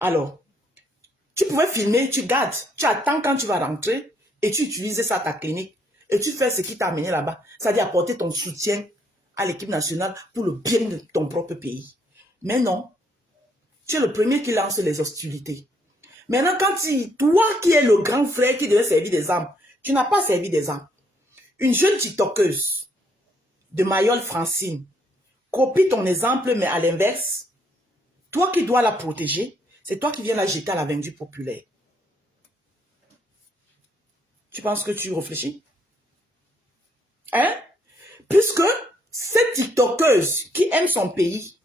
Alors, tu pouvais filmer, tu gardes, tu attends quand tu vas rentrer et tu utilises ça à ta clinique. Et tu fais ce qui t'a amené là-bas. C'est-à-dire apporter ton soutien à l'équipe nationale pour le bien de ton propre pays. Mais non, tu es le premier qui lance les hostilités. Maintenant, quand toi qui es le grand frère qui devait servir des armes, tu n'as pas servi des armes. Une jeune tiktokeuse de Mayol Francine copie ton exemple, mais à l'inverse, toi qui dois la protéger, c'est toi qui viens la jeter à la vindue populaire. Tu penses que tu réfléchis? Hein? Puisque cette tiktokeuse qui aime son pays,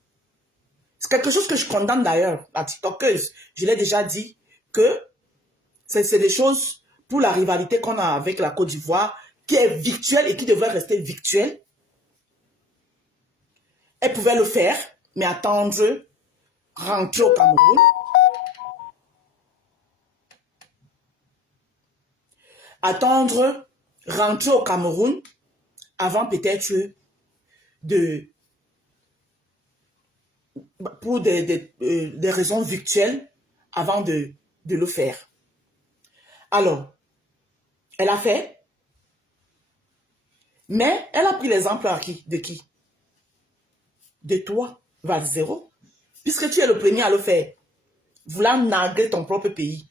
c'est quelque chose que je condamne d'ailleurs, la tiktokeuse, je l'ai déjà dit, que c'est des choses pour la rivalité qu'on a avec la Côte d'Ivoire, qui est virtuelle et qui devrait rester virtuelle. Elle pouvait le faire, mais attendre, rentrer au Cameroun. Attendre, rentrer au Cameroun, avant peut-être pour des raisons virtuelles, avant de le faire. Alors, elle a fait, mais elle a pris l'exemple de qui? De toi, Valzero, puisque tu es le premier à le faire, voulant narguer ton propre pays.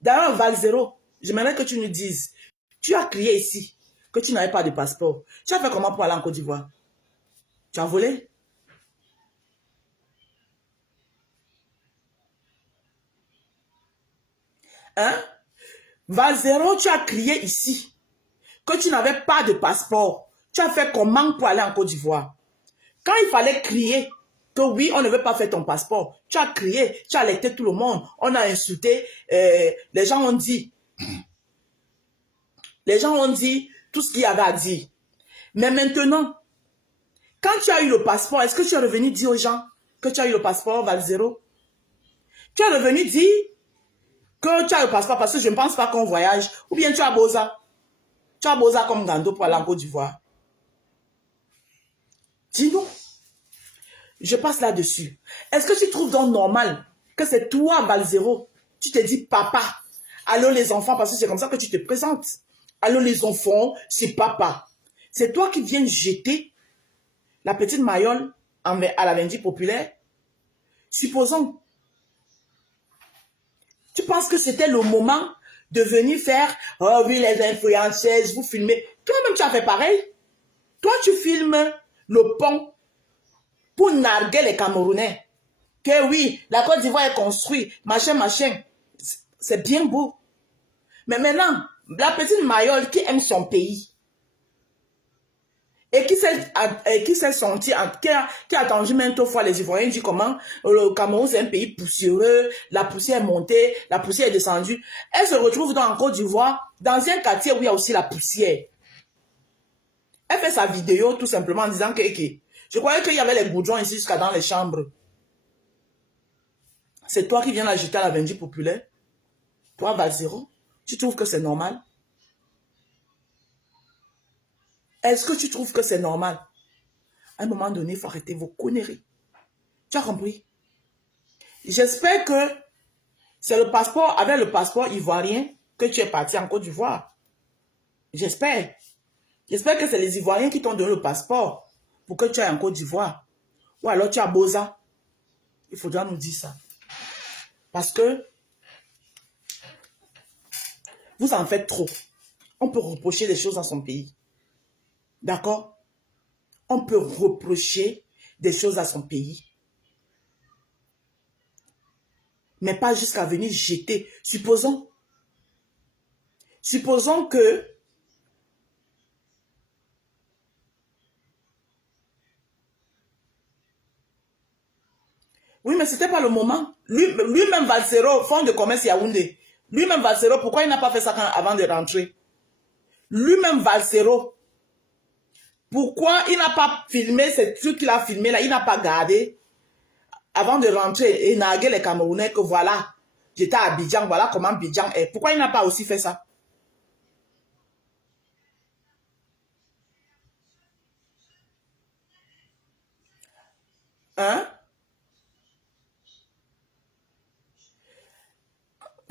D'ailleurs, Valzero, j'aimerais que tu nous dises, tu as crié ici que tu n'avais pas de passeport. Tu as fait comment pour aller en Côte d'Ivoire? Tu as volé? Hein? Valzero, tu as crié ici que tu n'avais pas de passeport. Tu as fait comment pour aller en Côte d'Ivoire? Quand il fallait crier que oui, on ne veut pas faire ton passeport, tu as crié, tu as alerté tout le monde, on a insulté, les gens ont dit tout ce qu'il y avait à dire. Mais maintenant, quand tu as eu le passeport, est-ce que tu es revenu dire aux gens que tu as eu le passeport, Valzero? Tu es revenu dire que tu as le passeport parce que je ne pense pas qu'on voyage, ou bien tu as Boza. Tu as Boza comme Gando pour aller en Côte d'Ivoire. Dis-nous. Je passe là-dessus. Est-ce que tu trouves donc normal que c'est toi, Valzero, tu te dis papa, allô les enfants, parce que c'est comme ça que tu te présentes. Allô les enfants, c'est papa. C'est toi qui viens jeter la petite Mayol à la vendue populaire. Supposons, tu penses que c'était le moment de venir faire, oh oui les influenceuses, vous filmez. Toi-même tu as fait pareil. Toi tu filmes le pont pour narguer les Camerounais. Que oui, la Côte d'Ivoire est construite, machin, machin. C'est bien beau. Mais maintenant, la petite Mayol qui aime son pays et qui s'est senti, qui a entendu maintes fois les Ivoiriens dire comment le Cameroun c'est un pays poussiéreux, la poussière est montée, la poussière est descendue. Elle se retrouve dans en Côte d'Ivoire, dans un quartier où il y a aussi la poussière. Elle fait sa vidéo tout simplement en disant que je croyais qu'il y avait les goudrons ici jusqu'à dans les chambres. C'est toi qui viens la jeter à la vendue populaire. Toi, Valzero, tu trouves que c'est normal? Est-ce que tu trouves que c'est normal? À un moment donné, il faut arrêter vos conneries. Tu as compris? J'espère que c'est le passeport, avec le passeport ivoirien, que tu es parti en Côte d'Ivoire. J'espère. J'espère que c'est les Ivoiriens qui t'ont donné le passeport pour que tu ailles en Côte d'Ivoire. Ou alors tu as Boza. Il faudra nous dire ça. Parce que vous en faites trop. On peut reprocher des choses dans son pays. D'accord? On peut reprocher des choses à son pays. Mais pas jusqu'à venir jeter. Supposons que oui, mais c'était pas le moment. Lui-même Valsero, fonds de commerce Yaoundé. Lui-même Valsero, pourquoi il n'a pas fait ça avant de rentrer? Lui-même Valsero, pourquoi il n'a pas filmé ce truc qu'il a filmé là, il n'a pas gardé avant de rentrer et narguer les Camerounais que voilà, j'étais à Abidjan, voilà comment Abidjan est. Pourquoi il n'a pas aussi fait ça? Hein?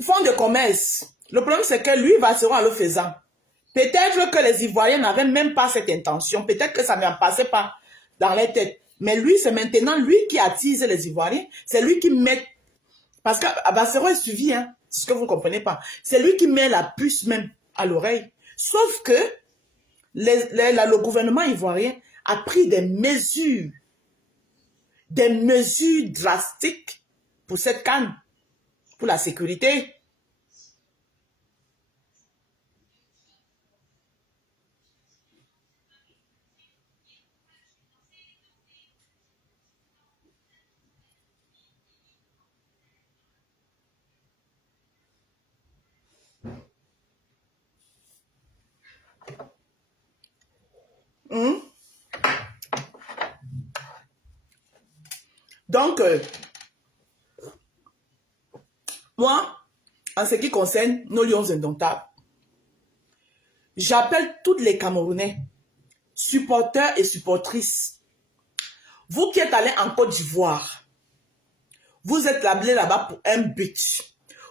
fonds de commerce. Le problème, c'est que lui va se en le faisant. Peut-être que les Ivoiriens n'avaient même pas cette intention. Peut-être que ça ne passait pas dans les têtes. Mais lui, c'est maintenant lui qui attise les Ivoiriens. C'est lui qui met... Parce que Bassero est suivi, hein. C'est ce que vous ne comprenez pas. C'est lui qui met la puce même à l'oreille. Sauf que le gouvernement ivoirien a pris des mesures drastiques pour cette canne, pour la sécurité. Donc, moi, en ce qui concerne nos lions indomptables, j'appelle tous les Camerounais, supporters et supportrices. Vous qui êtes allés en Côte d'Ivoire, vous êtes allés là-bas pour un but.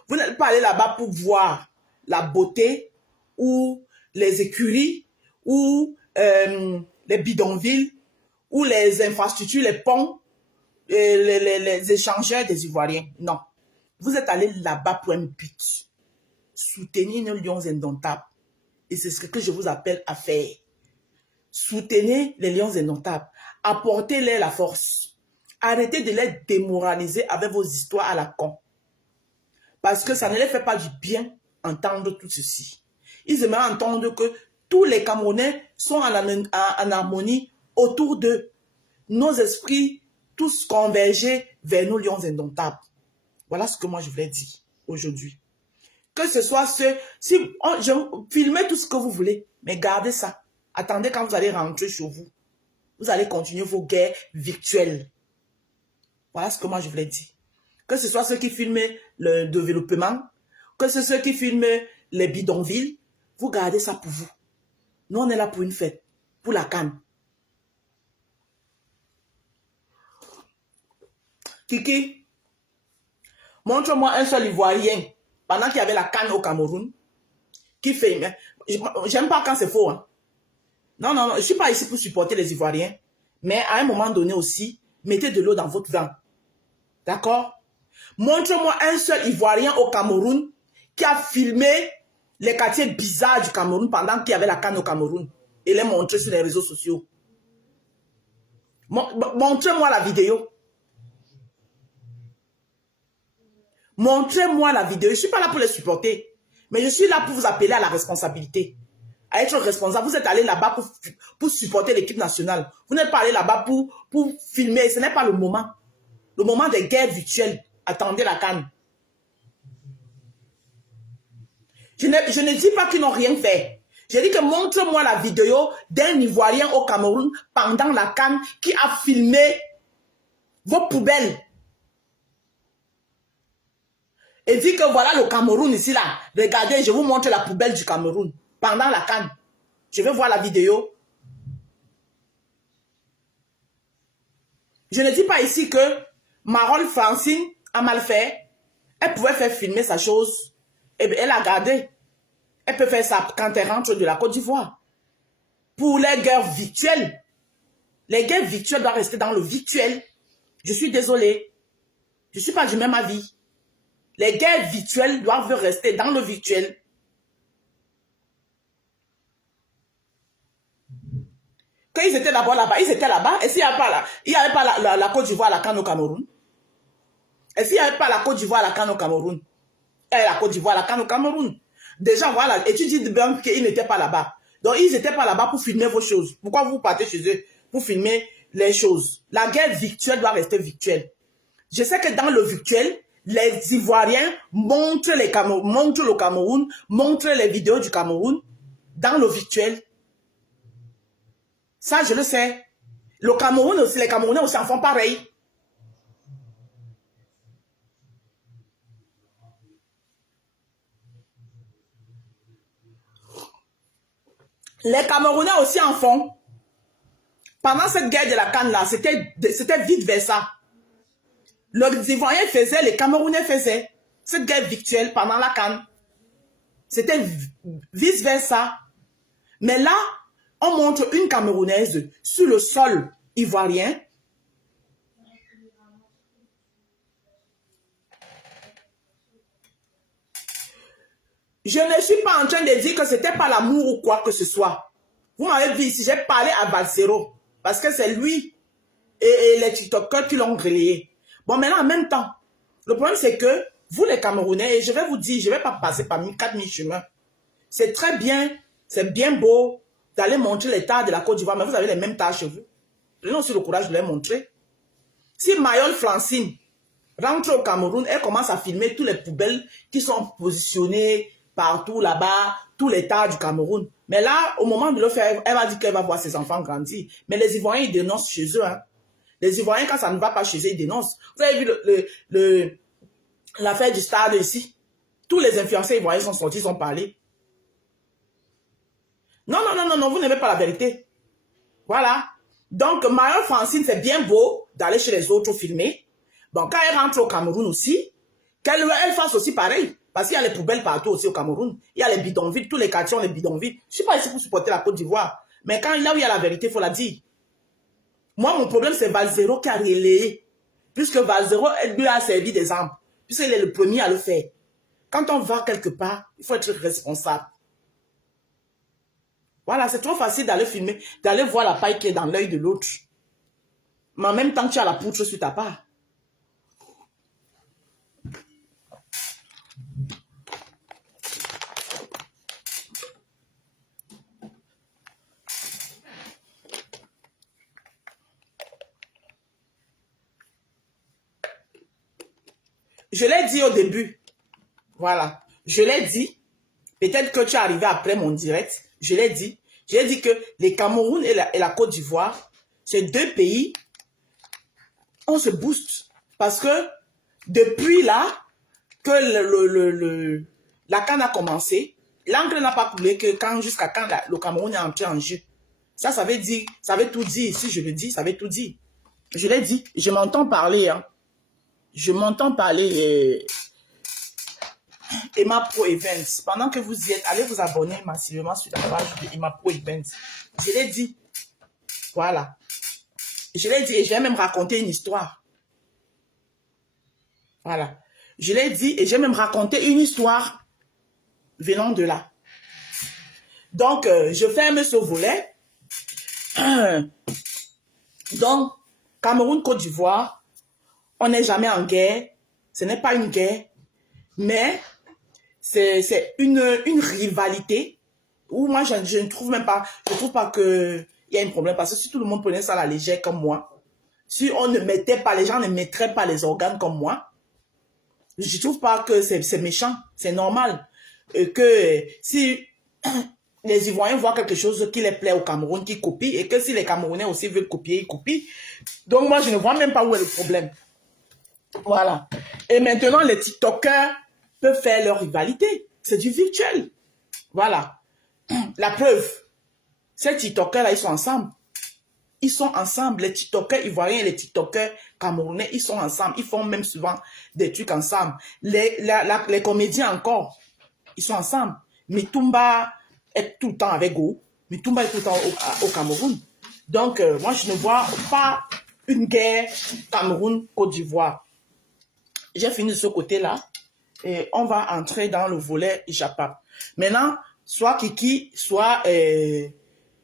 Vous n'êtes pas allé là-bas pour voir la beauté ou les écuries ou les bidonvilles ou les infrastructures, les ponts, les échangeurs des Ivoiriens. Non. Vous êtes allés là-bas pour un but. Soutenir nos lions indomptables. Et c'est ce que je vous appelle à faire. Soutenez les lions indomptables. Apportez-leur la force. Arrêtez de les démoraliser avec vos histoires à la con. Parce que ça ne les fait pas du bien entendre tout ceci. Ils aimeraient entendre que tous les Camerounais sont en harmonie autour de nos esprits, tous convergés vers nos lions indomptables. Voilà ce que moi je voulais dire aujourd'hui. Que ce soit filmez tout ce que vous voulez, mais gardez ça. Attendez quand vous allez rentrer chez vous. Vous allez continuer vos guerres virtuelles. Voilà ce que moi je voulais dire. Que ce soit ceux qui filment le développement, que ce soit ceux qui filment les bidonvilles, vous gardez ça pour vous. Nous, on est là pour une fête, pour la canne. Kiki, montre-moi un seul Ivoirien, pendant qu'il y avait la canne au Cameroun, qui fait... J'aime pas quand c'est faux. Hein. Non, non, non, je ne suis pas ici pour supporter les Ivoiriens, mais à un moment donné aussi, mettez de l'eau dans votre vin. D'accord? Montre-moi un seul Ivoirien au Cameroun qui a filmé les quartiers bizarres du Cameroun pendant qu'il y avait la canne au Cameroun et les montrer sur les réseaux sociaux. Montrez-moi la vidéo. Montrez-moi la vidéo. Je ne suis pas là pour les supporter, mais je suis là pour vous appeler à la responsabilité. À être responsable. Vous êtes allé là-bas pour supporter l'équipe nationale. Vous n'êtes pas allé là-bas pour filmer. Ce n'est pas le moment. Le moment des guerres virtuelles. Attendez la canne. Je ne dis pas qu'ils n'ont rien fait. J'ai dit que montre-moi la vidéo d'un Ivoirien au Cameroun pendant la canne qui a filmé vos poubelles. Et dit que voilà le Cameroun ici là. Regardez, je vous montre la poubelle du Cameroun pendant la canne. Je vais voir la vidéo. Je ne dis pas ici que Marole Francine a mal fait. Elle pouvait faire filmer sa chose. Et bien, elle a gardé. Elle peut faire ça quand elle rentre de la Côte d'Ivoire. Pour les guerres virtuelles. Les guerres virtuelles doivent rester dans le virtuel. Je suis désolée. Je ne suis pas du même avis. Les guerres virtuelles doivent rester dans le virtuel. Quand ils étaient d'abord là-bas, ils étaient là-bas. Et s'il n'y avait pas la Côte d'Ivoire, la canne au Cameroun? Et s'il n'y avait pas la Côte d'Ivoire, la canne au Cameroun? Et la Côte d'Ivoire, la canne au Cameroun? Déjà, voilà. Et tu dis bien qu'ils n'étaient pas là-bas. Donc, ils n'étaient pas là-bas pour filmer vos choses. Pourquoi vous partez chez eux pour filmer les choses? La guerre virtuelle doit rester virtuelle. Je sais que dans le virtuel, les Ivoiriens montrent le Cameroun, montrent les vidéos du Cameroun dans le virtuel. Ça, je le sais. Le Cameroun aussi, les Camerounais aussi en font pareil. Les Camerounais aussi en font. Pendant cette guerre de la canne là, c'était vite versa. Les Ivoiriens faisaient, les Camerounais faisaient. cette guerre virtuelle pendant la CAN. C'était vice-versa. Mais là, on montre une Camerounaise sur le sol ivoirien. Je ne suis pas en train de dire que c'était pas l'amour ou quoi que ce soit. Vous m'avez vu ici, j'ai parlé à Valsero. Parce que c'est lui et les TikTokers qui l'ont relayé. Bon, maintenant, en même temps, le problème c'est que vous les Camerounais, et je vais vous dire, je ne vais pas passer par 4000 chemins. C'est très bien, c'est bien beau d'aller montrer les tares de la Côte d'Ivoire, mais vous avez les mêmes tares chez vous. Prenez aussi le courage de les montrer. Si Mayol Francine rentre au Cameroun, elle commence à filmer tous les poubelles qui sont positionnées partout là-bas, tous les tares du Cameroun. Mais là, au moment de le faire, elle va dire qu'elle va voir ses enfants grandir. Mais les Ivoiriens, ils dénoncent chez eux. Hein. Les Ivoiriens, quand ça ne va pas chez eux, ils dénoncent. Vous avez vu l'affaire du stade ici? Tous les influenceurs ivoiriens sont sortis, ils ont parlé. Non, non, non, non, non, vous n'aimez pas la vérité. Voilà. Donc, Mayol Francine, c'est bien beau d'aller chez les autres filmer. Bon, quand elle rentre au Cameroun aussi, qu'elle fasse aussi pareil. Parce qu'il y a les poubelles partout aussi au Cameroun. Il y a les bidonvilles, tous les quartiers ont les bidonvilles. Je ne suis pas ici pour supporter la Côte d'Ivoire. Mais quand là où il y a la vérité, il faut la dire. Moi, mon problème, c'est Valsero qui a relayé. Puisque Valsero, elle lui a servi d'exemple. Puisqu'il est le premier à le faire. Quand on va quelque part, il faut être responsable. Voilà, c'est trop facile d'aller filmer, d'aller voir la paille qui est dans l'œil de l'autre. Mais en même temps, tu as la poutre sur ta part. Je l'ai dit au début. Voilà. Je l'ai dit. Peut-être que tu es arrivé après mon direct. Je l'ai dit. J'ai dit que les Cameroun et la Côte d'Ivoire, ces deux pays, on se booste. Parce que depuis là, que la CAN a commencé, l'encre n'a pas coulé que jusqu'à quand le Cameroun est entré en jeu. Ça veut dire, ça veut tout dire. Si je le dis, ça veut tout dire. Je l'ai dit. Je m'entends parler. Hein. Je m'entends parler. Emma Pro Events. Pendant que vous y êtes, allez vous abonner massivement sur la page de Emma Pro Events. Je l'ai dit. Voilà. Je l'ai dit et je vais même raconter une histoire. Voilà. Je l'ai dit et j'ai même raconté une histoire venant de là. Donc, je ferme ce volet. Donc, Cameroun, Côte d'Ivoire, on n'est jamais en guerre. Ce n'est pas une guerre, mais c'est une rivalité où moi, je ne trouve même pas, je ne trouve pas qu'il y a un problème. Parce que si tout le monde prenait ça à la légère comme moi, si on ne mettait pas, les gens ne mettraient pas les organes comme moi, je ne trouve pas que c'est méchant, c'est normal. Que si les Ivoiriens voient quelque chose qui les plaît au Cameroun, qui copient, et que si les Camerounais aussi veulent copier, ils copient. Donc moi, je ne vois même pas où est le problème. Voilà. Et maintenant, les TikTokers peuvent faire leur rivalité. C'est du virtuel. Voilà. La preuve, ces TikTokers-là, ils sont ensemble. Ils sont ensemble. Les TikTokers ivoiriens et les TikTokers camerounais, ils sont ensemble. Ils font même souvent des trucs ensemble. Les comédiens encore, ils sont ensemble. Mitumba est tout le temps avec Go. Mitumba est tout le temps au Cameroun. Donc, moi, je ne vois pas une guerre Cameroun-Côte d'Ivoire. J'ai fini de ce côté-là. Et on va entrer dans le volet Ijapa. Maintenant, soit Kiki, soit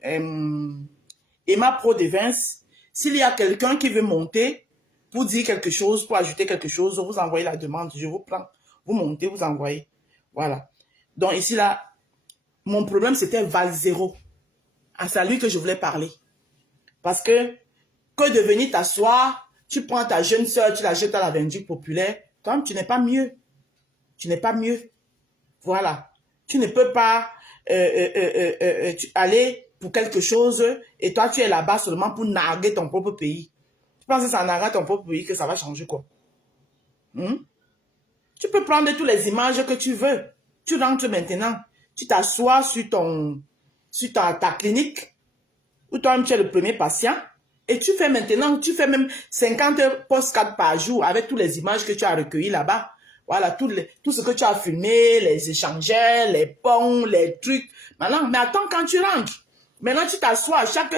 Emma Pro Events, s'il y a quelqu'un qui veut monter pour dire quelque chose, pour ajouter quelque chose, vous envoyez la demande, je vous prends. Vous montez, vous envoyez. Voilà. Donc ici, là, mon problème, c'était Valsero. Ah, c'est à lui que je voulais parler. Parce que de venir t'asseoir, tu prends ta jeune soeur, tu la jettes à la vindicte populaire, toi, tu n'es pas mieux. Tu n'es pas mieux. Voilà. Tu ne peux pas aller pour quelque chose et toi, tu es là-bas seulement pour narguer ton propre pays. Tu penses que c'est en narguant ton propre pays que ça va changer quoi? Tu peux prendre toutes les images que tu veux. Tu rentres maintenant. Tu t'assois sur ta clinique où toi, tu es le premier patient. Et tu fais maintenant, tu fais même 50 postcards par jour avec toutes les images que tu as recueillies là-bas Voilà, tout ce que tu as filmé, les échangeurs, les ponts, les trucs. Maintenant, mais attends, quand tu rentres, maintenant tu t'assois, chaque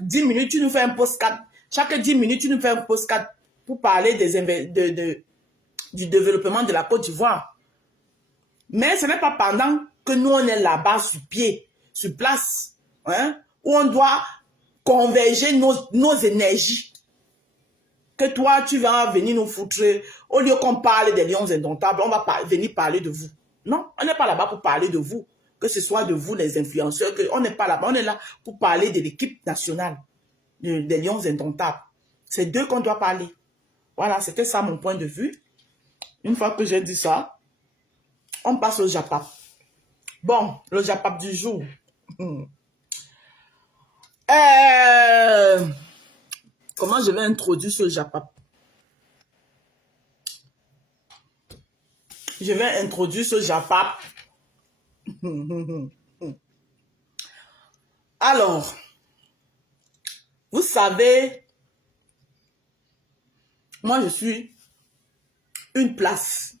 10 minutes, tu nous fais un postcard. Chaque 10 minutes, tu nous fais un postcard pour parler du développement de la Côte d'Ivoire. Mais ce n'est pas pendant que nous, on est là-bas sur pied, sur place, hein, où on doit converger nos énergies. Que toi, tu vas venir nous foutre, au lieu qu'on parle des lions indomptables, on va venir parler de vous. Non, on n'est pas là-bas pour parler de vous. Que ce soit de vous, les influenceurs, on n'est pas là-bas, on est là pour parler de l'équipe nationale, des lions indomptables. C'est d'eux qu'on doit parler. Voilà, c'était ça mon point de vue. Une fois que j'ai dit ça, on passe au Japap. Bon, le Japap du jour. Comment je vais introduire ce Japap? Je vais introduire ce Japap. Alors, vous savez, moi je suis une place.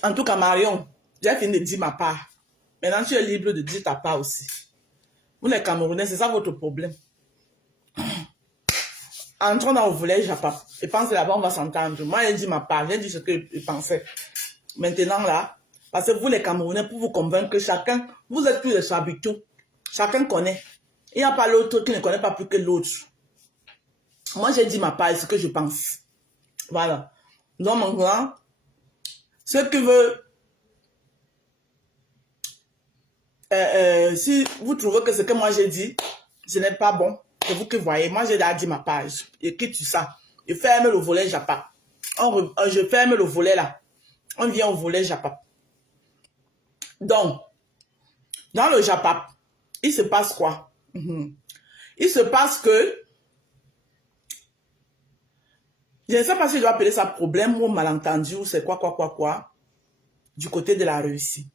En tout cas, Marion, j'ai fini de dire ma part. Maintenant, tu es libre de dire ta part aussi. Vous, les Camerounais, c'est ça votre problème. Entrons dans le volet Japap. Je pense que là-bas, on va s'entendre. Moi, j'ai dit ma part. J'ai dit ce que je pensais. Maintenant, là, parce que vous, les Camerounais, pour vous convaincre que chacun, vous êtes plus des habitués. Chacun connaît. Il n'y a pas l'autre qui ne connaît pas plus que l'autre. Moi, j'ai dit ma part, ce que je pense. Voilà. Donc, maintenant, ceux qui veulent, si vous trouvez que ce que moi j'ai dit, ce n'est pas bon, c'est vous qui voyez. Moi, j'ai déjà dit ma part. Et quitte ça. Je ferme le volet Japap. Je ferme le volet là. On vient au volet Japap. Donc, dans le Japap, il se passe quoi? Il se passe que, je ne sais pas si je dois appeler ça problème ou malentendu ou c'est quoi, du côté de la Russie.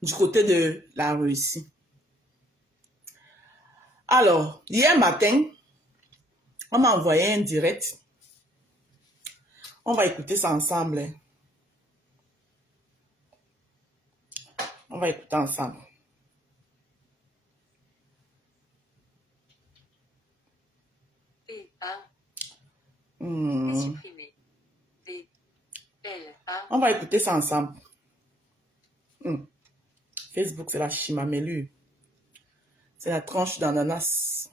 Du côté de la Russie. Alors, hier matin, on m'a envoyé un direct. On va écouter ça ensemble. On va écouter ensemble. On va écouter ça ensemble. Facebook, c'est la chimamelu. C'est la tranche d'ananas.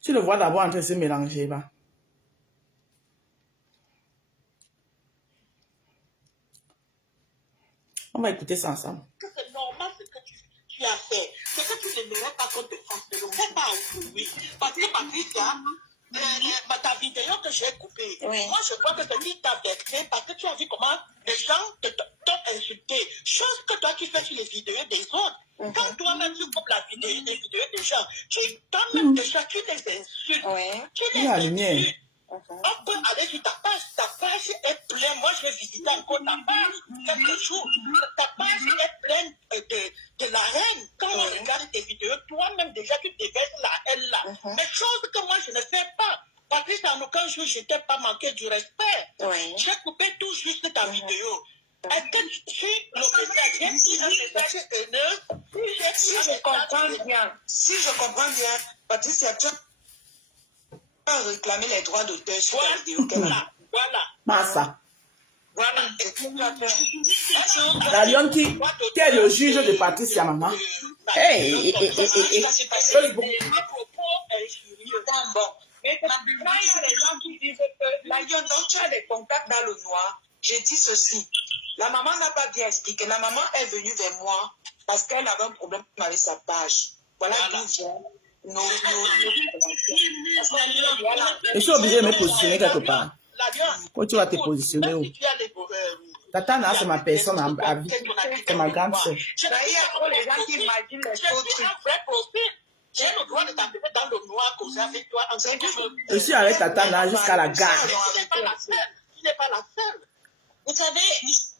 Tu le vois d'abord en train de se mélanger, va. On va écouter ça ensemble. C'est normal ce que tu as fait. Ce que tu n'aimerais pas qu'on te fasse, ne le fais pas aujourd'hui. Parce que Patricia, ta vidéo que j'ai coupée, oui. Moi je crois que c'est qui t'a vexé parce que tu as vu comment les gens t'ont insulté. Chose que toi tu fais sur les vidéos des autres. Quand toi-même tu coupes la vidéo des vidéos des gens, toi-même déjà tu les insultes. Tu les insultes. On peut aller sur ta page est pleine. Moi, je vais visiter encore ta page quelques jours. Ta page est pleine de la haine. Quand on regarde tes vidéos, toi-même déjà, tu déverses la haine là. Mais chose que moi, je ne fais pas. Patrice, en aucun jour, je ne t'ai pas manqué du respect. J'ai coupé tout juste ta vidéo. Est-ce que tu le message, j'ai dit un message haineux? Si je comprends bien, Patrice, tu as réclamé les droits d'auteur sur la vidéo. Voilà. Massa. Voilà. La lionne qui est le juge de Patricia, maman. Hey, Facebook. Bon. Mais quand il y a des gens qui disent que la lionne, donc tu as des contacts dans le noir, j'ai dit ceci. La maman n'a pas bien expliqué. La maman est venue vers moi parce qu'elle avait un problème avec sa page. Voilà d'où vient nos Je suis obligée de me positionner quelque part. Quand tu vas te positionner où? Tata Nana, c'est ma personne à vie. C'est ma grande soeur. J'ai le droit de t'appeler dans le noir, causer avec toi. Je suis avec Tata Nana jusqu'à la gare. Tu n'es pas la seule. Tu n'es pas la seule. Vous savez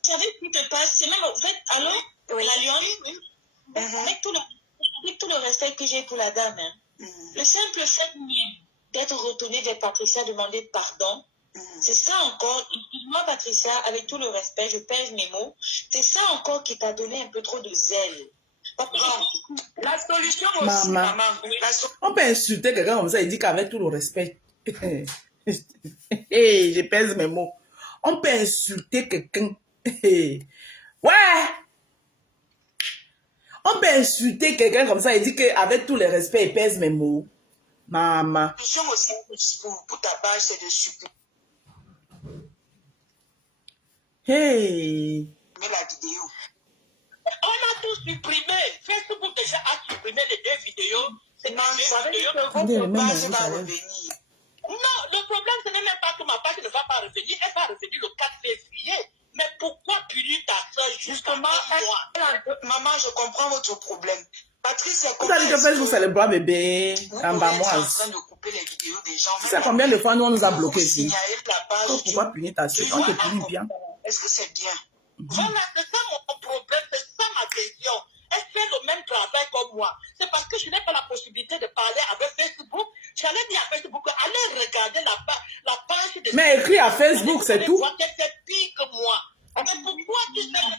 ce qui te passe, c'est même en fait, alors, la Lyon, avec tout le respect que j'ai pour la dame, hein, le simple fait d'être retourné vers Patricia demander pardon, c'est ça encore, excuse-moi Patricia, avec tout le respect, je pèse mes mots, c'est ça encore qui t'a donné un peu trop de zèle. La solution aussi, maman. On peut insulter quelqu'un comme ça, il dit qu'avec tout le respect. Je pèse mes mots. On peut insulter quelqu'un. Ouais! On peut insulter quelqu'un comme ça, il dit qu'avec tout le respect, il pèse mes mots. Maman. La solution aussi pour ta page, c'est de supprimer la vidéo. On a tout supprimé. Facebook déjà a supprimé les 2 vidéos. C'est non, ça veut dire que votre page va revenir. Non, le problème, ce n'est même pas que ma page ne va pas revenir. Elle va revenir le 4 février. Mais pourquoi punir ta soeur justement maman, je comprends votre problème. Patrice, c'est combien de fois c'est le bras bébé en bas moi. C'est combien de fois nous on nous a bloqué ici? Pourquoi punir ta soeur? On te punit bien. Est-ce que c'est bien? Voilà, c'est ça mon problème, c'est ça ma question. Elle fait le même travail comme moi. C'est parce que je n'ai pas la possibilité de parler avec Facebook. J'allais dire à Facebook, allez regarder la page de... Mais écris à Facebook, c'est tout. Elle fait pire que moi. Mais pourquoi tu me signales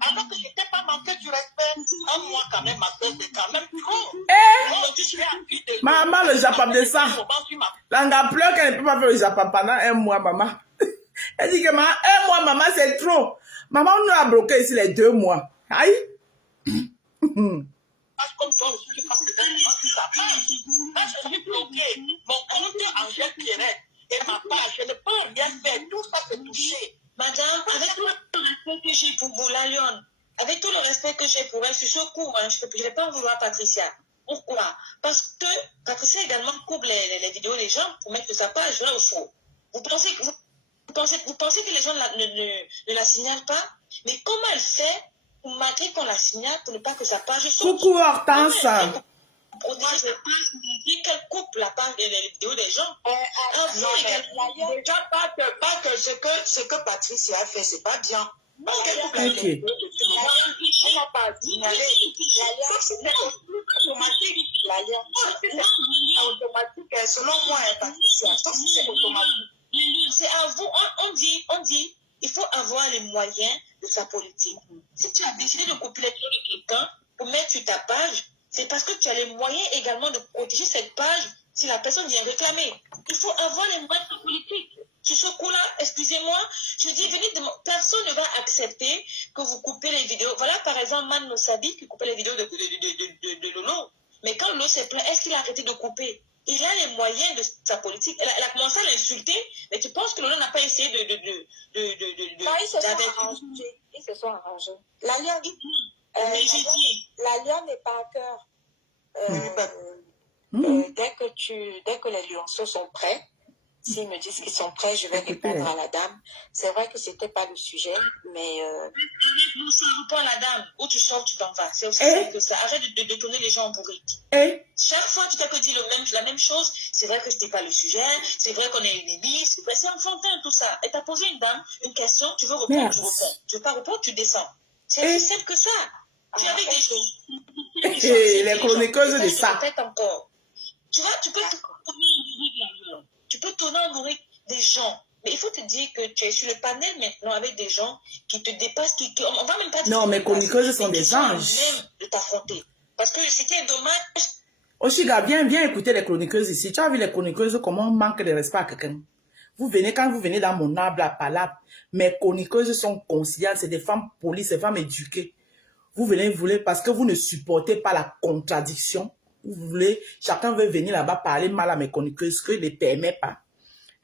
alors que je n'étais pas manqué du respect? À moi quand même, ma soeur, c'est quand même trop. Maman, le Japon de ça. L'anga pleure qu'elle ne peut pas faire le Japon pendant 1 mois, maman. Elle dit que 1 mois, maman, c'est trop. Maman, on nous a bloqué ici les 2 mois. Aïe. Comme ça, je suis bloqué. Mon compte Angèle Pierret et ma page, je ne peux rien faire. Tout ça, c'est touché. Madame, avec tout le respect que j'ai pour vous, la Lyon, avec tout le respect que j'ai pour elle, je suis au courant, hein, je ne vais pas en vouloir Patricia. Pourquoi? Parce que Patricia également coupe les vidéos des gens pour mettre sa page, vrai ou faux? Vous pensez que les gens ne la signalent pas? Mais comment elle fait pour malgré qu'on la signale pour ne pas que sa page saute? Coucou Hortense. Protéger sa page, dire qu'elle coupe la page les vidéos des gens. Déjà, pas que ce que Patricia a fait, c'est pas bien. Parce qu'elle coupe la vidéo, on n'a pas signalé. C'est automatique. C'est automatique. Selon moi, Patricia, c'est automatique. C'est à vous, on dit, il faut avoir les moyens de sa politique. Si tu as décidé de couper les vidéos de quelqu'un pour mettre sur ta page, c'est parce que tu as les moyens également de protéger cette page si la personne vient réclamer. Il faut avoir les moyens de politique. Sur ce coup-là, excusez-moi, je dis, personne ne va accepter que vous coupez les vidéos. Voilà par exemple Man Mosabi qui coupait les vidéos de Lolo. Mais quand Lolo s'est plaint, est-ce qu'il a arrêté de couper? Il a les moyens de sa politique. Elle a commencé à l'insulter, mais tu penses que Lolo n'a pas essayé Ils se sont arrangés. La Lyon n'est pas à cœur. Dès que les lionceaux sont prêts, s'ils me disent qu'ils sont prêts, je vais répondre à la dame. C'est vrai que c'était pas le sujet, mais... Réponds à la dame. Où tu sors, tu t'en vas. C'est aussi que ça. Arrête de détourner les gens en bourrique. Chaque fois, tu t'as que dit la même chose. C'est vrai que c'était pas le sujet. C'est vrai qu'on est ennemis. C'est enfantin, tout ça. Et t'as posé une dame une question. Tu veux répondre, tu réponds. Tu veux pas répondre, tu descends. C'est aussi simple que ça. Tu es avec des choses. Les chroniqueuses de ça. Encore. Tu vois, tu peux tourner en bourrique des gens. Mais il faut te dire que tu es sur le panel maintenant avec des gens qui te dépassent, on va même pas dire... Non, mais chroniqueuses sont des anges. Même de t'affronter. Parce que c'était dommage. Oshiga, viens écouter les chroniqueuses ici. Tu as vu les chroniqueuses comment on manque de respect à quelqu'un. Quand vous venez dans mon arbre à palabre, mes chroniqueuses sont conscientes, c'est des femmes polies, c'est des femmes éduquées. Vous voulez, parce que vous ne supportez pas la contradiction. Vous voulez, chacun veut venir là-bas parler mal à mes chroniqueuses, que je ne les permets pas.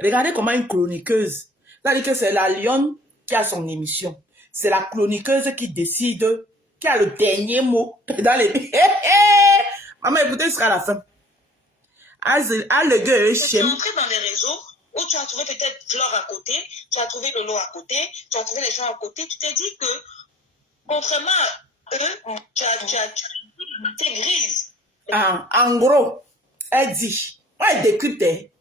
Regardez comment une chroniqueuse, c'est-à-dire que c'est la lionne qui a son émission. C'est la chroniqueuse qui décide, qui a le dernier mot dans les... Maman, écoutez jusqu'à la fin. Le gars, tu es entré dans les réseaux où tu as trouvé peut-être Flore à côté, tu as trouvé Lolo à côté, tu as trouvé les gens à côté. Tu t'es dit que, contrairement à eux, tu es grise. En gros, elle dit, moi, elle décrypte.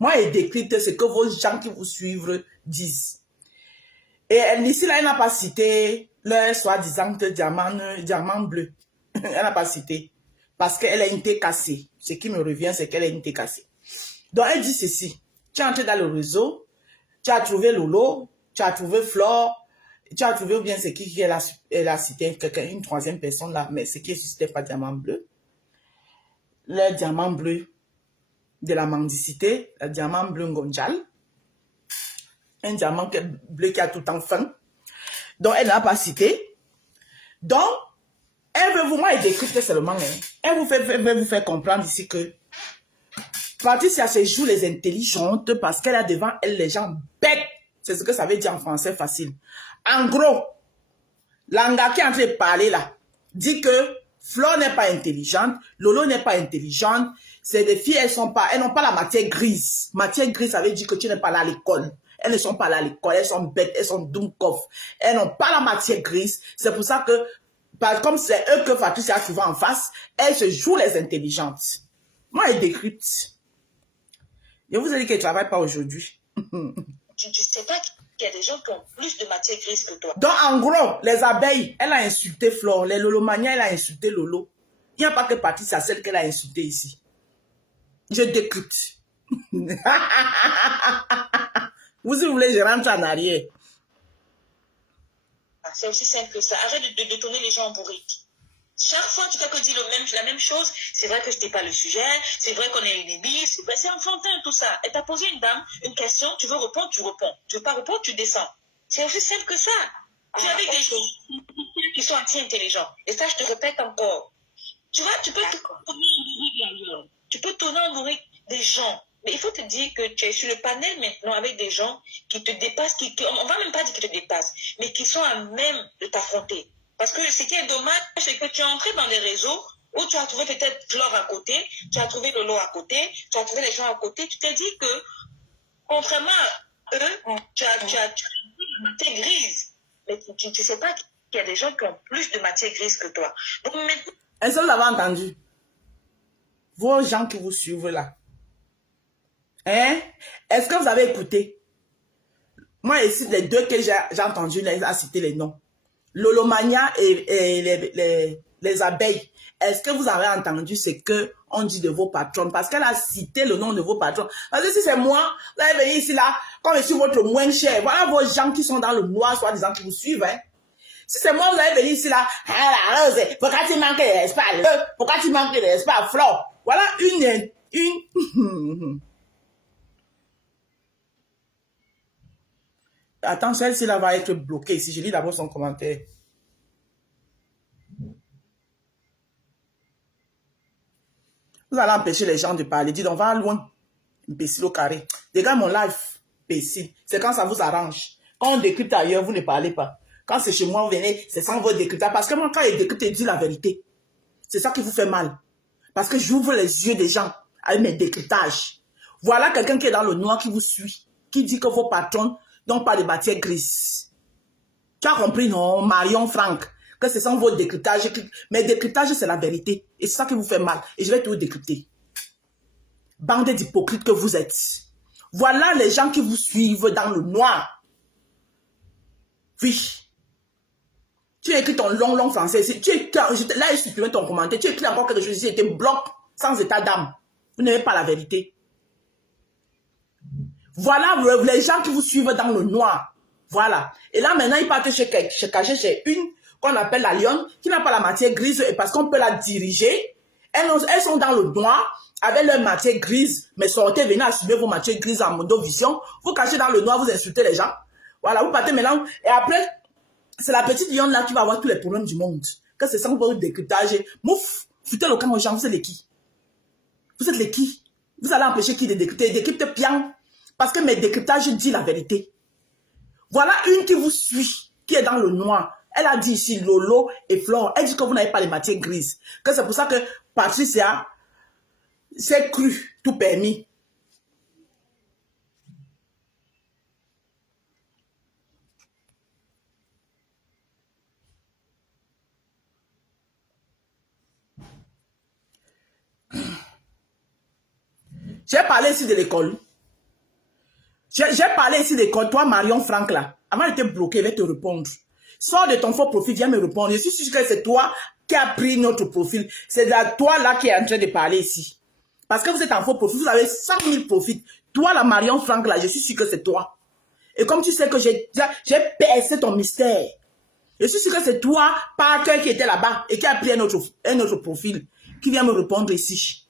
Moi, elle décrypte ce que vos gens qui vous suivent disent. Et ici, là, elle n'a pas cité leur soi-disant diamant bleu. Elle n'a pas cité. Parce qu'elle a une thé cassée. Ce qui me revient, c'est qu'elle a une thé cassée. Donc, elle dit ceci. Tu es entré dans le réseau, tu as trouvé Lolo, tu as trouvé Flore, tu as trouvé ou bien c'est qui elle a cité quelqu'un, une troisième personne là, mais ce qui est suscité pas diamant bleu. Le diamant bleu de la mendicité, le diamant bleu ngonjal. Un diamant bleu qui a tout le temps faim. Donc, elle n'a pas cité. Donc, elle veut vous, moi, elle décrypte seulement. Hein. Elle veut vous faire comprendre ici que Patricia se joue les intelligentes parce qu'elle a devant elle les gens bêtes. C'est ce que ça veut dire en français facile. En gros, Langa qui est en train de parler là, dit que Flore n'est pas intelligente, Lolo n'est pas intelligente, c'est des filles, elles n'ont pas la matière grise. Matière grise, ça veut dire que tu n'es pas là à l'école. Elles ne sont pas là à l'école, elles sont bêtes, elles sont dumkoff. Elles n'ont pas la matière grise. C'est pour ça que, comme c'est eux que Patricia a souvent en face, elles se jouent les intelligentes. Moi, elle décrypte. Je vous ai dit qu'elle ne travaille pas aujourd'hui. Tu ne sais pas qu'il y a des gens qui ont plus de matière grise que toi. Donc, en gros, les abeilles, elle a insulté Flore. Les Lolomania, elle a insulté Lolo. Il n'y a pas que Patricia, celle qu'elle a insultée ici. Je décrypte. Vous, si vous voulez, je rentre en arrière. C'est aussi simple que ça. Arrête de tourner les gens en bourrique. Chaque fois, tu t'as que dit la même chose. C'est vrai que ce n'était pas le sujet. C'est vrai qu'on est ennemis. C'est enfantin tout ça. Elle t'a posé une dame une question. Tu veux répondre, tu réponds. Tu veux pas répondre, tu descends. C'est aussi simple que ça. Tu es avec des gens qui sont anti-intelligents. Et ça, je te répète encore. Tu vois, tu peux tourner en bourrique ailleurs. Tu peux tourner en bourrique des gens. Mais il faut te dire que tu es sur le panel maintenant avec des gens qui te dépassent, on ne va même pas dire qu'ils te dépassent, mais qui sont à même de t'affronter. Parce que ce qui est dommage, c'est que tu es entré dans les réseaux où tu as trouvé peut-être Flore à côté, tu as trouvé Lolo à côté, tu as trouvé les gens à côté. Tu t'es dit que, contrairement à eux, tu as une matière grise. Mais tu ne sais pas qu'il y a des gens qui ont plus de matière grise que toi. Donc maintenant... Est-ce que vous l'avez entendu? Vos gens qui vous suivent là. Hein? Est-ce que vous avez écouté? Moi, ici, les deux que j'ai entendu, elle a cité les noms. Lolomania et les abeilles. Est-ce que vous avez entendu ce qu'on dit de vos patrons? Parce qu'elle a cité le nom de vos patrons. Parce que si c'est moi, vous allez venir ici là, quand je suis votre moins cher, voilà vos gens qui sont dans le noir, soit-disant qui vous suivent. Hein? Si c'est moi, vous allez venir ici là, pourquoi tu manques de respect? Pourquoi tu manques de respect à Flore? Voilà une... Attends, celle-ci là va être bloquée. Si je lis d'abord son commentaire. Vous allez empêcher les gens de parler. Dites, on va loin. Imbécile au carré. Regarde mon live. Imbécile. C'est quand ça vous arrange. Quand on décrypte ailleurs, vous ne parlez pas. Quand c'est chez moi, vous venez, c'est sans votre décryptage. Parce que moi, quand il décrypte, il dit la vérité. C'est ça qui vous fait mal. Parce que j'ouvre les yeux des gens avec mes décryptages. Voilà quelqu'un qui est dans le noir qui vous suit. Qui dit que vos patrons n'ont pas de matière grise. Tu as compris, non, Marion Franck? Que ce sont vos décryptages. Mes décryptages, c'est la vérité. Et c'est ça qui vous fait mal. Et je vais tout décrypter. Bande d'hypocrites que vous êtes. Voilà les gens qui vous suivent dans le noir. Oui. Tu as écrit ton long français ici. Là, je supprimé ton commentaire. Tu as écrit encore quelque chose ici. Et tu bloques sans état d'âme. Vous n'avez pas la vérité. Voilà les gens qui vous suivent dans le noir. Voilà. Et là, maintenant, ils partent chez une qu'on appelle la lionne, qui n'a pas la matière grise, et parce qu'on peut la diriger. Elles sont dans le noir, avec leur matière grise, mais sortez, venez assumer vos matières grises en mondo-vision. Vous cachez dans le noir, vous insultez les gens. Voilà, vous partez maintenant. Et après, c'est la petite lionne là qui va avoir tous les problèmes du monde. Que c'est sans votre décryptage. Mouf, foutez le camp aux gens, vous êtes les qui? Vous êtes les qui? Vous allez empêcher qui de décrypter? Décrypte bien. Parce que mes décryptages disent la vérité. Voilà une qui vous suit, qui est dans le noir. Elle a dit ici Lolo et Flore. Elle dit que vous n'avez pas les matières grises. Que c'est pour ça que Patricia, c'est cru, tout permis. J'ai parlé ici de l'école. J'ai parlé ici de l'école. Toi, Marion Franck, là, avant de te bloquer, je vais te répondre. Sors de ton faux profil, viens me répondre. Je suis sûr que c'est toi qui as pris notre profil. C'est toi là qui est en train de parler ici. Parce que vous êtes en faux profil, vous avez 100 000 profils. Toi, la Marion Franck, là, je suis sûr que c'est toi. Et comme tu sais que j'ai percé ton mystère, je suis sûr que c'est toi, Parker, qui était là-bas et qui a pris un autre profil, qui vient me répondre ici.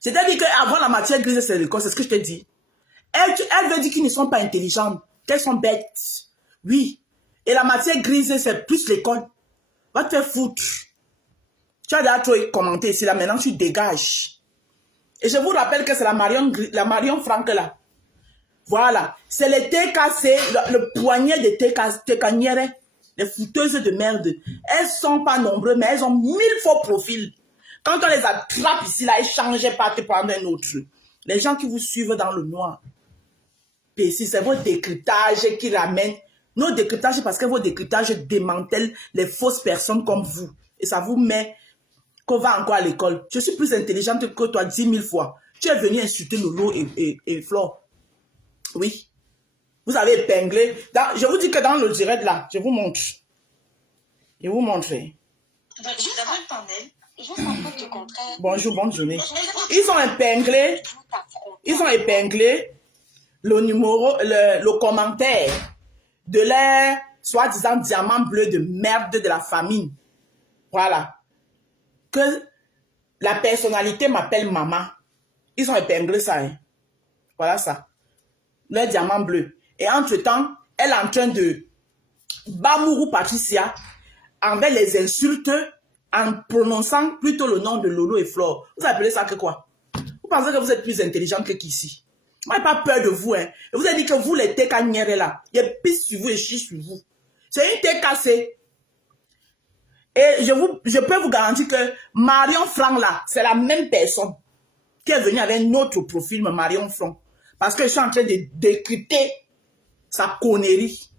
C'est-à-dire qu'avant la matière grise, c'est l'école, c'est ce que je te dis. Elle veut dire qu'ils ne sont pas intelligents, qu'elles sont bêtes. Oui. Et la matière grise, c'est plus l'école. Va te faire foutre. Tu as déjà trop commenté ici, là, maintenant tu dégages. Et je vous rappelle que c'est la Marion Franck, là. Voilà. C'est les TKC, le poignet de TKC, les fouteuses de merde. Elles sont pas nombreuses, mais elles ont 1000 faux profils. Quand on les attrape ici, là, elles changent pas, te prendre un autre. Les gens qui vous suivent dans le noir. Et si c'est vos décryptages qui ramènent. Nos décryptages, parce que vos décryptages démantèlent les fausses personnes comme vous. Et ça vous met qu'on va encore à l'école. Je suis plus intelligente que toi 10 000 fois. Tu es venu insulter Lolo et Flore. Oui. Vous avez épinglé. Je vous dis que dans le direct là, je vous montre. Je vous montre. Juste en fait du contraire. Bonjour, bonne journée. Ils ont épinglé le numéro, le commentaire de leur soi-disant diamant bleu de merde de la famine. Voilà. Que la personnalité m'appelle maman. Ils ont épinglé ça. Hein. Voilà ça. Le diamant bleu. Et entre-temps, elle est en train de Bamourou Patricia envers les insultes en prononçant plutôt le nom de Lolo et Flore. Vous appelez ça que quoi? Vous pensez que vous êtes plus intelligent que qu'ici? Moi, j'ai pas peur de vous. Hein. Je vous ai dit que vous, les TK là, il y a pisse sur vous et chie sur vous. C'est une TKC. Et je peux vous garantir que Marion Franck là, c'est la même personne qui est venue avec un autre profil, Marion Franck. Parce que je suis en train de décrypter sa connerie.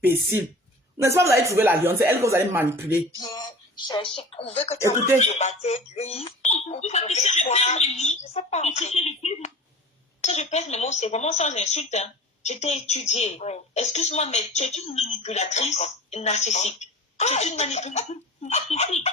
Pécile. N'est-ce pas, vous allez trouver l'alliance, c'est elle que vous allez manipuler. J'ai trouvé que tu as Écoutez. Si je pèse mes mots, c'est vraiment sans insulte. Hein. J'étais étudiée. Oui. Excuse-moi, mais tu es une manipulatrice narcissique. Tu es une manipulatrice narcissique.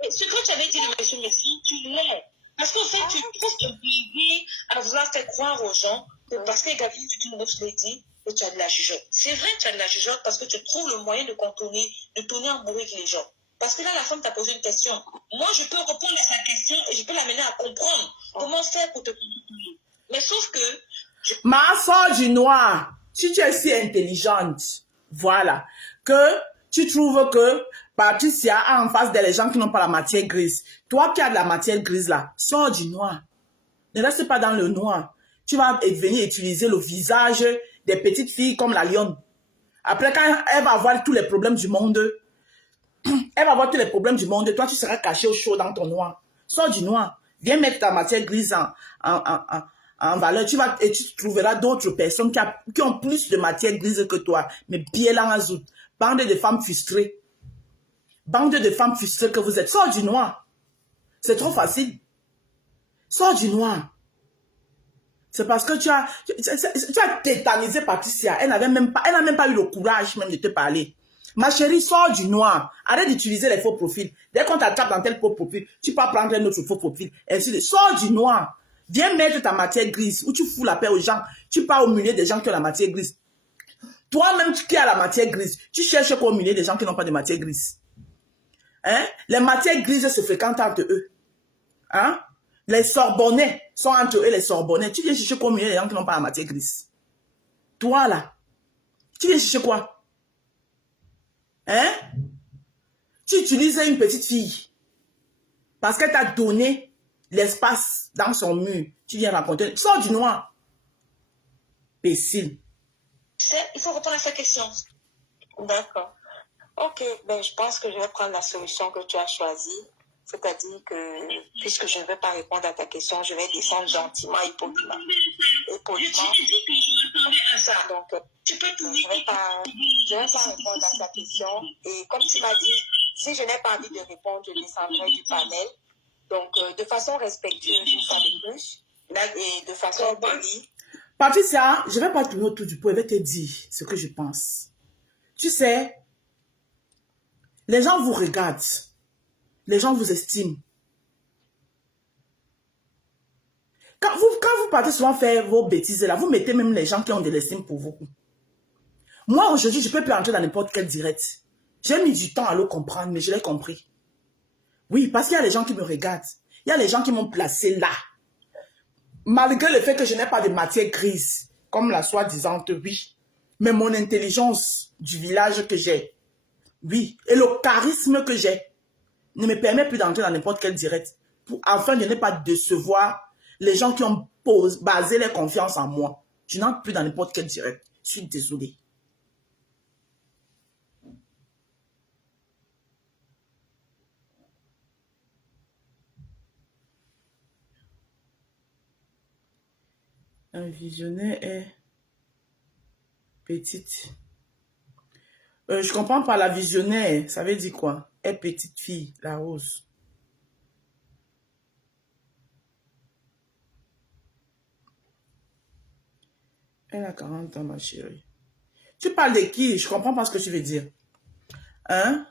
Mais ce que tu avais dit de M. Messi, tu l'es. Parce qu'en fait, tu trouves ton plaisir à vouloir faire croire aux gens que parce que Gabi, tu es une grosse lady, et tu as de la jugeote. C'est vrai que tu as de la jugeote parce que tu trouves le moyen de contourner, de tourner en bourrique les gens. Parce que là, la femme t'a posé une question. Moi, je peux répondre à sa question et je peux l'amener à comprendre comment faire pour te contourner. Mais sauf que... Ma soeur du noir, si tu es si intelligente, voilà, que tu trouves que Patricia a en face des gens qui n'ont pas la matière grise. Toi qui as de la matière grise là, sors du noir. Ne reste pas dans le noir. Tu vas venir utiliser le visage des petites filles comme la lionne. Après, quand elle va avoir tous les problèmes du monde, toi tu seras caché au chaud dans ton noir. Sors du noir. Viens mettre ta matière grise en valeur. Et tu trouveras d'autres personnes qui ont plus de matière grise que toi. Mais bien là, bande de femmes frustrées. Bande de femmes frustrées que vous êtes. Sors du noir. C'est trop facile. Sors du noir. C'est parce que tu as tétanisé Patricia. Elle n'a même pas eu le courage même de te parler. Ma chérie, sors du noir. Arrête d'utiliser les faux profils. Dès qu'on t'attrape dans tel faux profil, tu peux prendre un autre faux profil. Sors du noir. Viens mettre ta matière grise où tu fous la paix aux gens. Tu pars au milieu des gens qui ont la matière grise. Toi-même qui as la matière grise, tu cherches quoi au milieu des gens qui n'ont pas de matière grise? Hein? Les matières grises se fréquentent entre eux. Hein? Les Sorbonnais sont entre eux, les Sorbonnais. Tu viens chercher quoi au milieu des gens qui n'ont pas la matière grise? Toi là, tu viens chercher quoi? Hein? Tu utilises une petite fille parce qu'elle t'a donné l'espace dans son mur. Tu viens raconter. Sors du noir. Pécile. Il faut répondre à sa question. D'accord. Ok, ben, je pense que je vais prendre la solution que tu as choisie. C'est-à-dire que, puisque je ne veux pas répondre à ta question, je vais descendre gentiment et poliment. Et poliment. J'ai dit que je m'attendais à ça. Donc, Tu peux je ne vais pas répondre à ta question. Et comme tu m'as dit, si je n'ai pas envie de répondre, je descendrai du panel. Donc, de façon respectueuse, une fois de plus, et de façon polie. Patricia, je ne vais pas tourner autour du pot, je vais te dire ce que je pense. Tu sais, les gens vous regardent, les gens vous estiment. Quand vous partez souvent faire vos bêtises là, vous mettez même les gens qui ont de l'estime pour vous. Moi, aujourd'hui, je ne peux plus entrer dans n'importe quel direct. J'ai mis du temps à le comprendre, mais je l'ai compris. Oui, parce qu'il y a les gens qui me regardent. Il y a les gens qui m'ont placé là. Malgré le fait que je n'ai pas de matière grise, comme la soi-disant oui. Mais mon intelligence du village que j'ai, oui, et le charisme que j'ai, ne me permet plus d'entrer dans n'importe quel direct, afin de ne pas décevoir les gens qui ont basé leur confiance en moi. Je n'entre plus dans n'importe quel direct. Je suis désolée. Un visionnaire est petite. Je comprends pas la visionnaire. Ça veut dire quoi? Est petite fille, la rose. Elle a 40 ans, ma chérie. Tu parles de qui? Je comprends pas ce que tu veux dire. Hein?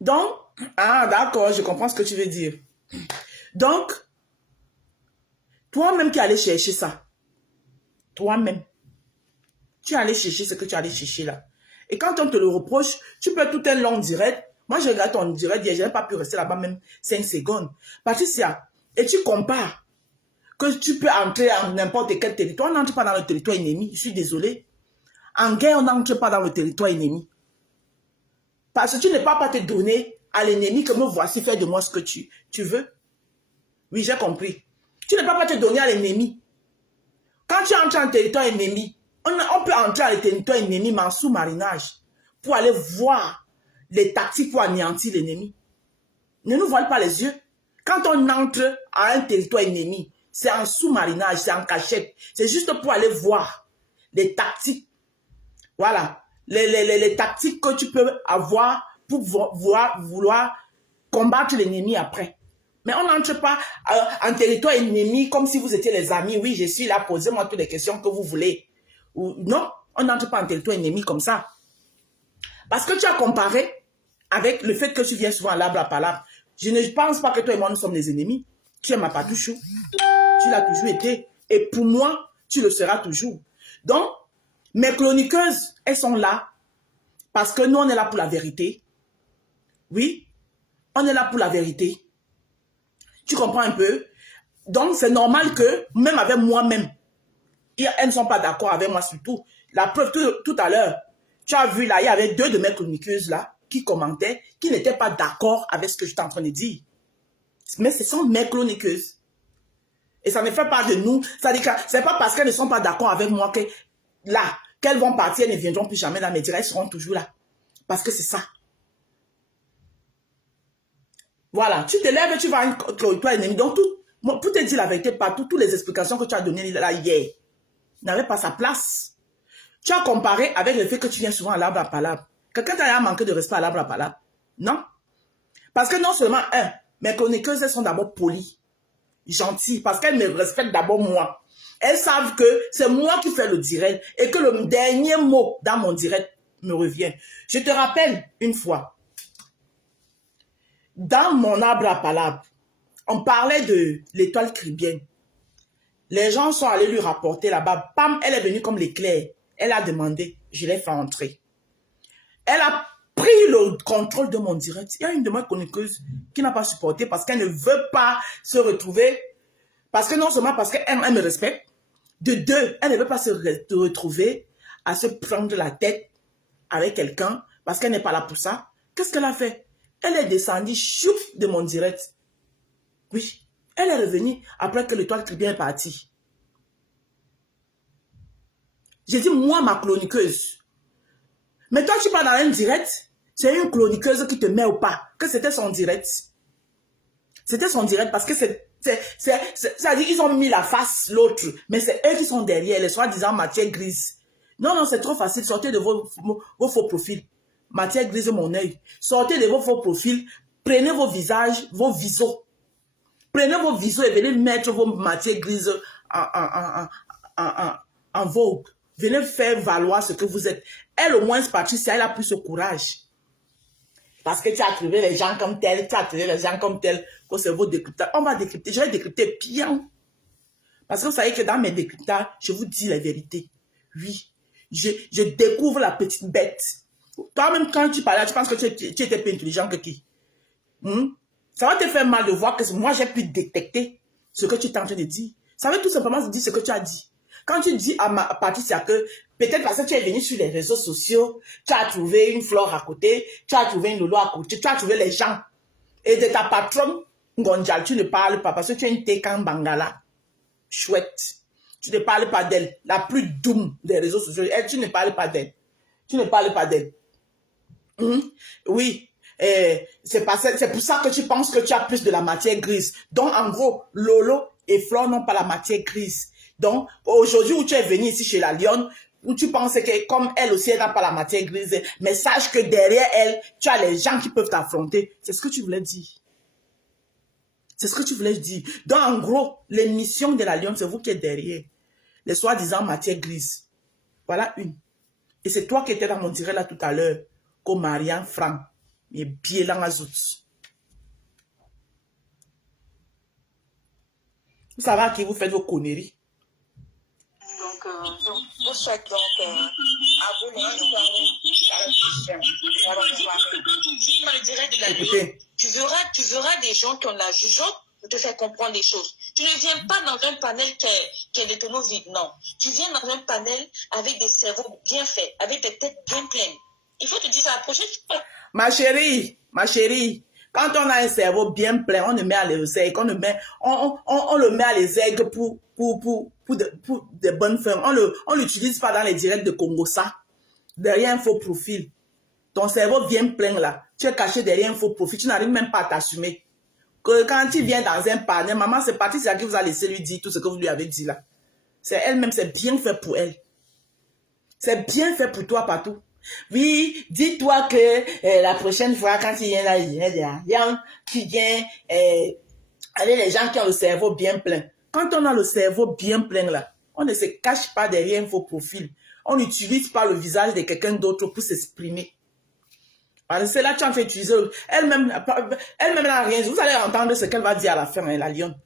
Donc, ah d'accord, je comprends ce que tu veux dire. Donc, toi-même qui allais chercher ça. Toi-même. Tu allais chercher ce que tu allais chercher là. Et quand on te le reproche, tu peux tout un long direct. Moi, je regarde ton direct, je n'ai pas pu rester là-bas même 5 secondes. Patricia, et tu compares que tu peux entrer en n'importe quel territoire. On n'entre pas dans le territoire ennemi. Je suis désolée. En guerre, on n'entre pas dans le territoire ennemi. Parce que tu n'es pas te donner à l'ennemi que me voici faire de moi ce que tu veux. Oui, j'ai compris. Tu n'es pas te donner à l'ennemi. Quand tu entres en territoire ennemi, on peut entrer dans le territoire ennemi, mais en sous-marinage, pour aller voir les tactiques pour anéantir l'ennemi. Ne nous voilez pas les yeux. Quand on entre à un territoire ennemi, c'est en sous-marinage, c'est en cachette. C'est juste pour aller voir les tactiques. Voilà. Les tactiques que tu peux avoir pour vouloir combattre l'ennemi après. Mais on n'entre pas en territoire ennemi comme si vous étiez les amis. Oui, je suis là, posez-moi toutes les questions que vous voulez. Ou, non, on n'entre pas en territoire ennemi comme ça. Parce que tu as comparé avec le fait que tu viens souvent à l'arbre à palabre. Je ne pense pas que toi et moi, nous sommes des ennemis. Tu es ma patouchou. Tu l'as toujours été. Et pour moi, tu le seras toujours. Donc, mes chroniqueuses, elles sont là parce que nous, on est là pour la vérité. Oui, on est là pour la vérité. Tu comprends un peu? Donc, c'est normal que, même avec moi-même, elles ne sont pas d'accord avec moi surtout. La preuve, tout à l'heure, tu as vu là, il y avait 2 de mes chroniqueuses là qui commentaient, qui n'étaient pas d'accord avec ce que j'étais en train de dire. Mais ce sont mes chroniqueuses. Et ça ne fait pas de nous. Ça dit que c'est pas parce qu'elles ne sont pas d'accord avec moi que là, qu'elles vont partir, elles ne viendront plus jamais dans mes directs, elles seront toujours là. Parce que c'est ça. Voilà, tu te lèves et tu vas à un territoire ennemi. Donc, pour te dire la vérité, partout, toutes les explications que tu as données là hier n'avaient pas sa place. Tu as comparé avec le fait que tu viens souvent à l'arbre à palabre. Quelqu'un t'a manqué de respect à l'arbre à palabre? Non. Parce que non seulement, mes chroniqueuses, elles sont d'abord polies, gentilles, parce qu'elles me respectent d'abord moi. Elles savent que c'est moi qui fais le direct et que le dernier mot dans mon direct me revient. Je te rappelle une fois, dans mon arbre à palabre, on parlait de l'étoile caribéenne. Les gens sont allés lui rapporter là-bas. Pam, elle est venue comme l'éclair. Elle a demandé, je l'ai fait entrer. Elle a pris le contrôle de mon direct. Il y a une de mes chroniqueuses qui n'a pas supporté parce qu'elle ne veut pas se retrouver. Parce que non seulement parce qu'elle me respecte, de 2, elle ne veut pas se retrouver à se prendre la tête avec quelqu'un parce qu'elle n'est pas là pour ça. Qu'est-ce qu'elle a fait? Elle est descendue chouf de mon direct. Oui, elle est revenue après que l'étoile caribéenne est partie. J'ai dit, moi, ma chroniqueuse. Mais toi, tu pars dans un direct, C'est une chroniqueuse qui te met au pas. Que c'était son direct. C'était son direct parce que c'est-à-dire ils ont mis la face, l'autre. Mais c'est eux qui sont derrière, les soi-disant matière grise. Non, non, c'est trop facile. Sortez de vos faux profils. Matière grise, mon œil. Sortez de vos faux profils. Prenez vos visages, vos visos. Prenez vos visos et venez mettre vos matières grises en vogue. Venez faire valoir ce que vous êtes. Elle, au moins, Patricia, elle a plus ce courage. Parce que tu as trouvé les gens comme tel, tu as trouvé les gens comme tel, qu'au cerveau décryptage. On va décrypter. Je vais décrypter bien. Parce que vous savez que dans mes décryptages, je vous dis la vérité. Oui. Je découvre la petite bête. Toi-même, quand tu parlais, tu penses que tu étais plus intelligent que qui? Ça va te faire mal de voir que moi, j'ai pu détecter ce que tu es en train de dire. Ça veut tout simplement dire ce que tu as dit. Quand tu dis à Patricia que peut-être parce que tu es venu sur les réseaux sociaux, tu as trouvé une fleur à côté, tu as trouvé une lolo à côté, tu as trouvé les gens. Et de ta patronne, Ngonjal, tu ne parles pas parce que tu es une Tekan Bangala. Chouette. Tu ne parles pas d'elle. La plus doum des réseaux sociaux. Elle, tu ne parles pas d'elle. Tu ne parles pas d'elle. Oui. C'est pour ça que tu penses que tu as plus de la matière grise. Donc, en gros, Lolo et Flore n'ont pas la matière grise. Donc, aujourd'hui où tu es venu ici chez la Lionne, où tu penses que comme elle aussi, elle n'a pas la matière grise, mais sache que derrière elle, tu as les gens qui peuvent t'affronter. C'est ce que tu voulais dire. C'est ce que tu voulais dire. Donc, en gros, l'émission de la Lionne, c'est vous qui êtes derrière. Les soi-disant matière grise. Voilà une. Et c'est toi qui étais dans mon direct là tout à l'heure, comme Marianne Franck. Mais bien là, vous savez à qui vous faites vos conneries. Donc, je souhaite donc à vous les quand tu vis dans le direct de la Lionne, tu verras des gens qui ont la jugeote pour te faire comprendre des choses. Tu ne viens pas dans un panel qui est des tonneaux vides, non. Tu viens dans un panel avec des cerveaux bien faits, avec des têtes bien pleines. Il faut te dire ça la prochaine fois. Ma chérie, quand on a un cerveau bien plein, on le met à l'aigle, on le met à l'aigle pour de bonnes fins. On l'utilise pas dans les directs de Congo, ça. Derrière un faux profil. Ton cerveau bien plein là. Tu es caché derrière un faux profil. Tu n'arrives même pas à t'assumer. Que quand tu viens dans un panel, maman, c'est Patricia qui vous a laissé lui dire tout ce que vous lui avez dit là. C'est elle-même, c'est bien fait pour elle. C'est bien fait pour toi partout. Oui, dis-toi que la prochaine fois, quand tu viens là, tu viens avec les gens qui ont le cerveau bien plein. Quand on a le cerveau bien plein là, on ne se cache pas derrière un faux profil. On n'utilise pas le visage de quelqu'un d'autre pour s'exprimer. Parce que c'est là que tu es en train d'utiliser. Elle-même n'a rien. Vous allez entendre ce qu'elle va dire à la fin, la Lionne.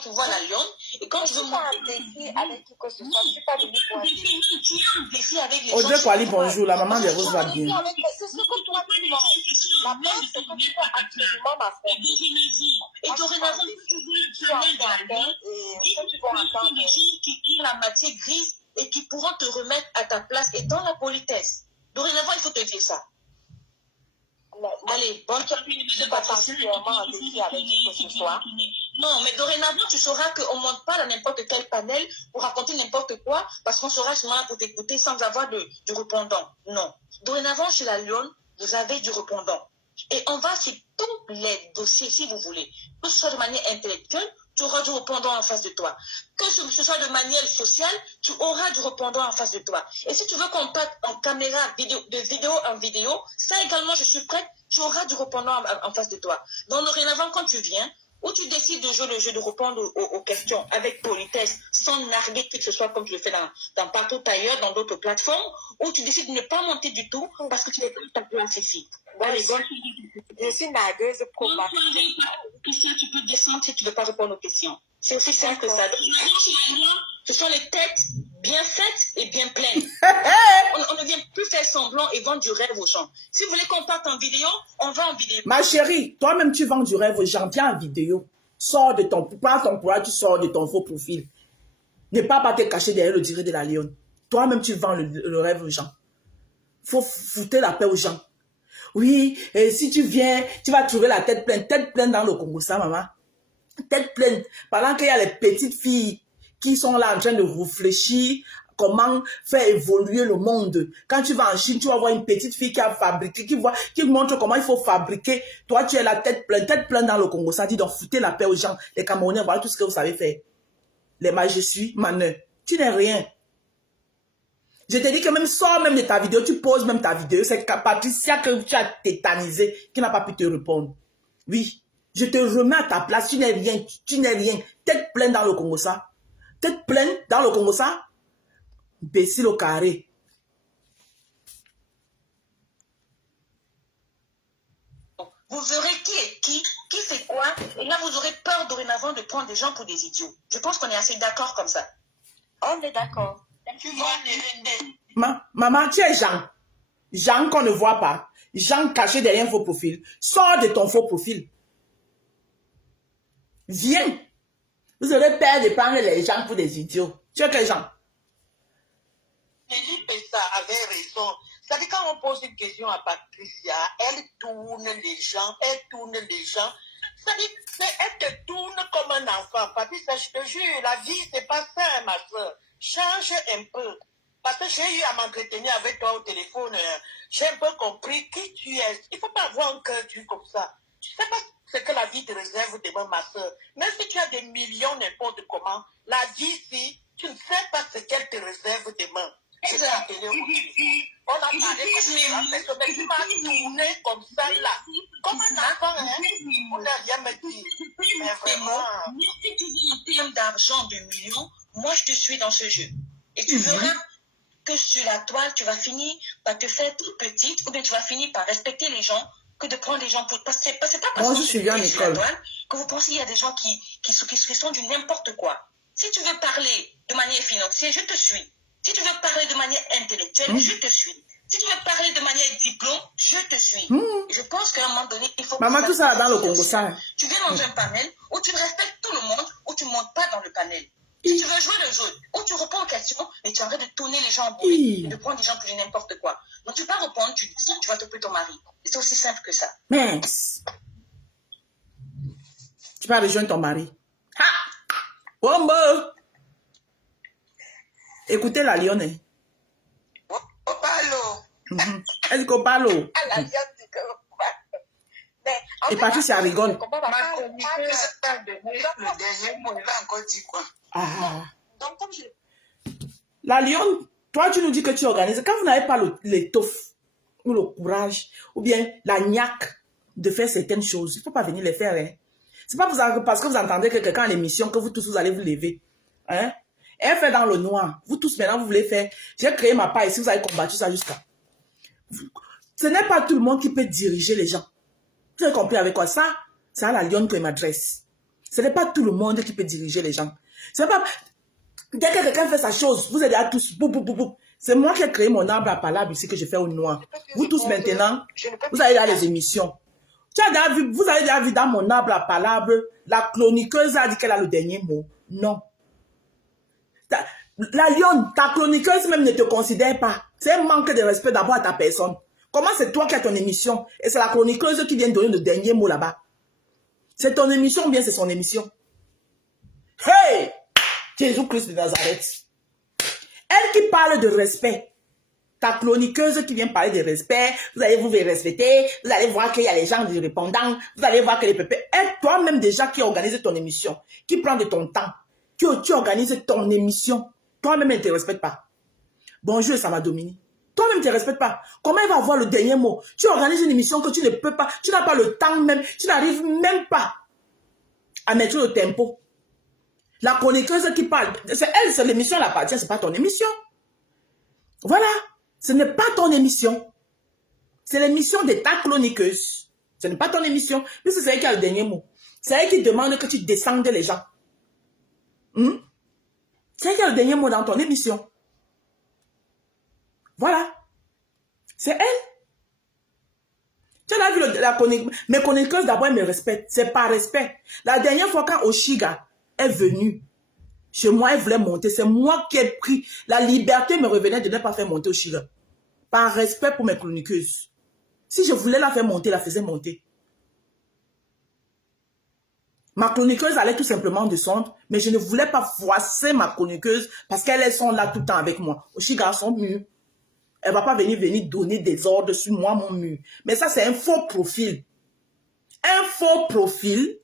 Tu vois la Lionne, et quand tu veux un défi avec qui que ce soit, je ne suis pas venue pour un défi. Tu as un défi avec les Audrey Kwali, bonjour, la maman des roses va bien. C'est ce que toi tu vends. La base, c'est que tu dois absolument ma faire. Et dorénavant, tu es dans la Lionne, et tu vas entendre des gens qui ont la matière grise et qui pourront te remettre à ta place et dans la politesse. Dorénavant, il faut te dire ça. Allez, bonne soirée. Je ne suis pas particulièrement un défi avec qui que ce soit. Non, mais dorénavant, tu sauras qu'on ne monte pas dans n'importe quel panel pour raconter n'importe quoi parce qu'on sera seulement là pour t'écouter sans avoir du répondant. Non. Dorénavant, chez la Lionne, vous avez du répondant. Et on va sur tous les dossiers, si vous voulez. Que ce soit de manière intellectuelle, tu auras du répondant en face de toi. Que ce soit de manière sociale, tu auras du répondant en face de toi. Et si tu veux qu'on parte en caméra, de vidéo en vidéo, ça également, je suis prête, tu auras du répondant en face de toi. Donc, dorénavant, quand tu viens, ou tu décides de jouer le jeu de répondre aux questions avec politesse, sans narguer qui que ce soit comme tu le fais dans partout ailleurs, dans d'autres plateformes, ou tu décides de ne pas monter du tout parce que tu n'es pas ta place ici. Allez, bonne je suis nargueuse proactive. Tu peux descendre si tu ne veux pas répondre aux questions. C'est aussi simple que ça. Ce sont les têtes bien faites et bien pleines. On ne vient plus faire semblant et vendre du rêve aux gens. Si vous voulez qu'on parte en vidéo, on va en vidéo. Ma chérie, toi-même tu vends du rêve aux gens. Viens en vidéo. Sors de ton courage, tu sors de ton faux profil. Ne pas te cacher derrière le direct de la Lionne. Toi-même tu vends le rêve aux gens. Faut foutre la paix aux gens. Oui, et si tu viens, tu vas trouver la tête pleine dans le Congo, ça, maman. Tête pleine. Pendant qu'il y a les petites filles qui sont là en train de réfléchir comment faire évoluer le monde. Quand tu vas en Chine, tu vas voir une petite fille qui a fabriqué, qui montre comment il faut fabriquer. Toi, tu es la tête pleine dans le Congo. Ça dit donc foutez la paix aux gens. Les Camerounais, voilà tout ce que vous savez faire. Les je suis, manœuvre. Tu n'es rien. Je te dis que même sors même de ta vidéo, tu poses même ta vidéo. C'est Patricia que tu as tétanisé qui n'a pas pu te répondre. Oui, je te remets à ta place. Tu n'es rien, tu n'es rien. Tête pleine dans le Congo, ça. Tête pleine dans le Congo, ça. Imbécile au carré. Vous verrez qui est qui fait quoi, et là vous aurez peur dorénavant de prendre des gens pour des idiots. Je pense qu'on est assez d'accord comme ça. On est d'accord. Tu vois, Maman, tu es Jean. Jean qu'on ne voit pas. Jean caché derrière un faux profil. Sors de ton faux profil. Viens. Vous aurez peur de prendre les gens pour des idiots. Tu es quel Jean? Nelly Pessa avait raison. C'est-à-dire, quand on pose une question à Patricia, elle tourne les gens, C'est-à-dire, elle te tourne comme un enfant. Patricia, je te jure, la vie, c'est pas ça, ma soeur. Change un peu. Parce que j'ai eu à m'entretenir avec toi au téléphone. J'ai un peu compris qui tu es. Il ne faut pas avoir un cœur dur comme ça. Tu ne sais pas ce que la vie te réserve demain, ma soeur. Même si tu as des millions, n'importe comment, la vie, si tu ne sais pas ce qu'elle te réserve demain. On a parlé comme ça, mais tu m'as tourné comme ça, là. Comme un enfant, hein. On n'a rien me dit. Mais vraiment. Si tu veux en termes d'argent, de millions, moi je te suis dans ce jeu. Et tu verras que sur la toile, tu vas finir par te faire toute petite, ou bien tu vas finir par respecter les gens, que de prendre des gens pour... Parce que c'est pas parce que sur la toile que vous pensez qu'il y a des gens qui sont du n'importe quoi. Si tu veux parler de manière financière, je te suis. Si tu veux parler de manière intellectuelle, je te suis. Si tu veux parler de manière diplôme, je te suis. Et je pense qu'à un moment donné, il faut... Maman, tout ça dans le Congo, ça. Tu viens dans un panel où tu respectes tout le monde, où tu ne montes pas dans le panel. Si tu veux jouer le jeu, où tu réponds aux questions, mais tu arrêtes de tourner les gens en bourrée et de prendre des gens pour du n'importe quoi. Donc tu vas répondre, tu vas taper ton mari. C'est aussi simple que ça. Mince. Tu vas rejoindre ton mari. Ha! Bombo! Écoutez la lionne. Est-ce qu'on parle? La lionne dit que... Et Patricia rigole. Ma chroniqueuse a donné le dernier mot. Elle a encore dit quoi? Ah. Donc, comme je... La lionne, toi, tu nous dis que tu organises. Quand vous n'avez pas l'étoffe, ou le courage, ou bien la niaque de faire certaines choses, il ne faut pas venir les faire. Hein. Ce n'est pas parce que vous entendez que quelqu'un à l'émission que vous tous, vous allez vous lever. Hein? Elle fait dans le noir. Vous tous, maintenant, vous voulez faire. J'ai créé ma part ici, vous avez combattu ça jusqu'à... Ce n'est pas tout le monde qui peut diriger les gens. Vous avez compris avec quoi? Ça, c'est à la lionne que je m'adresse. Ce n'est pas tout le monde qui peut diriger les gens. Ce n'est pas... Dès que quelqu'un fait sa chose, vous êtes à tous... C'est moi qui ai créé mon arbre à palabre ici que je fais au noir. Vous tous maintenant, vous allez dans les émissions. Vous avez déjà vu dans mon arbre à palabre, la chroniqueuse a dit qu'elle a le dernier mot. Non. La lionne, ta chroniqueuse même ne te considère pas. C'est un manque de respect d'abord à ta personne. Comment c'est toi qui as ton émission et c'est la chroniqueuse qui vient donner le dernier mot là-bas? C'est ton émission ou bien c'est son émission? Hey! Jésus-Christ de Nazareth. Elle qui parle de respect. Ta chroniqueuse qui vient parler de respect. Vous allez vous respecter. Vous allez voir qu'il y a les gens du répondant. Vous allez voir que les pépés. Et toi-même déjà qui organise ton émission. Qui prend de ton temps. Tu organises ton émission. Toi-même, elle ne te respecte pas. Bonjour, ça m'a dominé. Toi-même, tu ne te respectes pas. Comment il va avoir le dernier mot? Tu organises une émission que tu ne peux pas. Tu n'as pas le temps même. Tu n'arrives même pas à mettre le tempo. La chroniqueuse qui parle, c'est elle, c'est l'émission la partie, c'est pas ton émission. Voilà. Ce n'est pas ton émission. C'est l'émission de ta chroniqueuse. Ce n'est pas ton émission. Mais c'est elle qui a le dernier mot. C'est elle qui demande que tu descendes les gens. C'est elle qui a le dernier mot dans ton émission. Voilà. C'est elle. Tu as vu la chroniqueuse. Mes chroniqueuses d'abord, elles me respectent. C'est par respect. La dernière fois quand Oshiga est venue chez moi, elle voulait monter. C'est moi qui ai pris. La liberté me revenait de ne pas faire monter Oshiga. Par respect pour mes chroniqueuses. Si je voulais la faire monter, la faisais monter. Ma chroniqueuse allait tout simplement descendre, mais je ne voulais pas froisser ma chroniqueuse parce qu'elles sont là tout le temps avec moi. Aussi, garçon mur. Elle ne va pas venir donner des ordres sur moi, mon mur. Mais ça, c'est un faux profil. Un faux profil.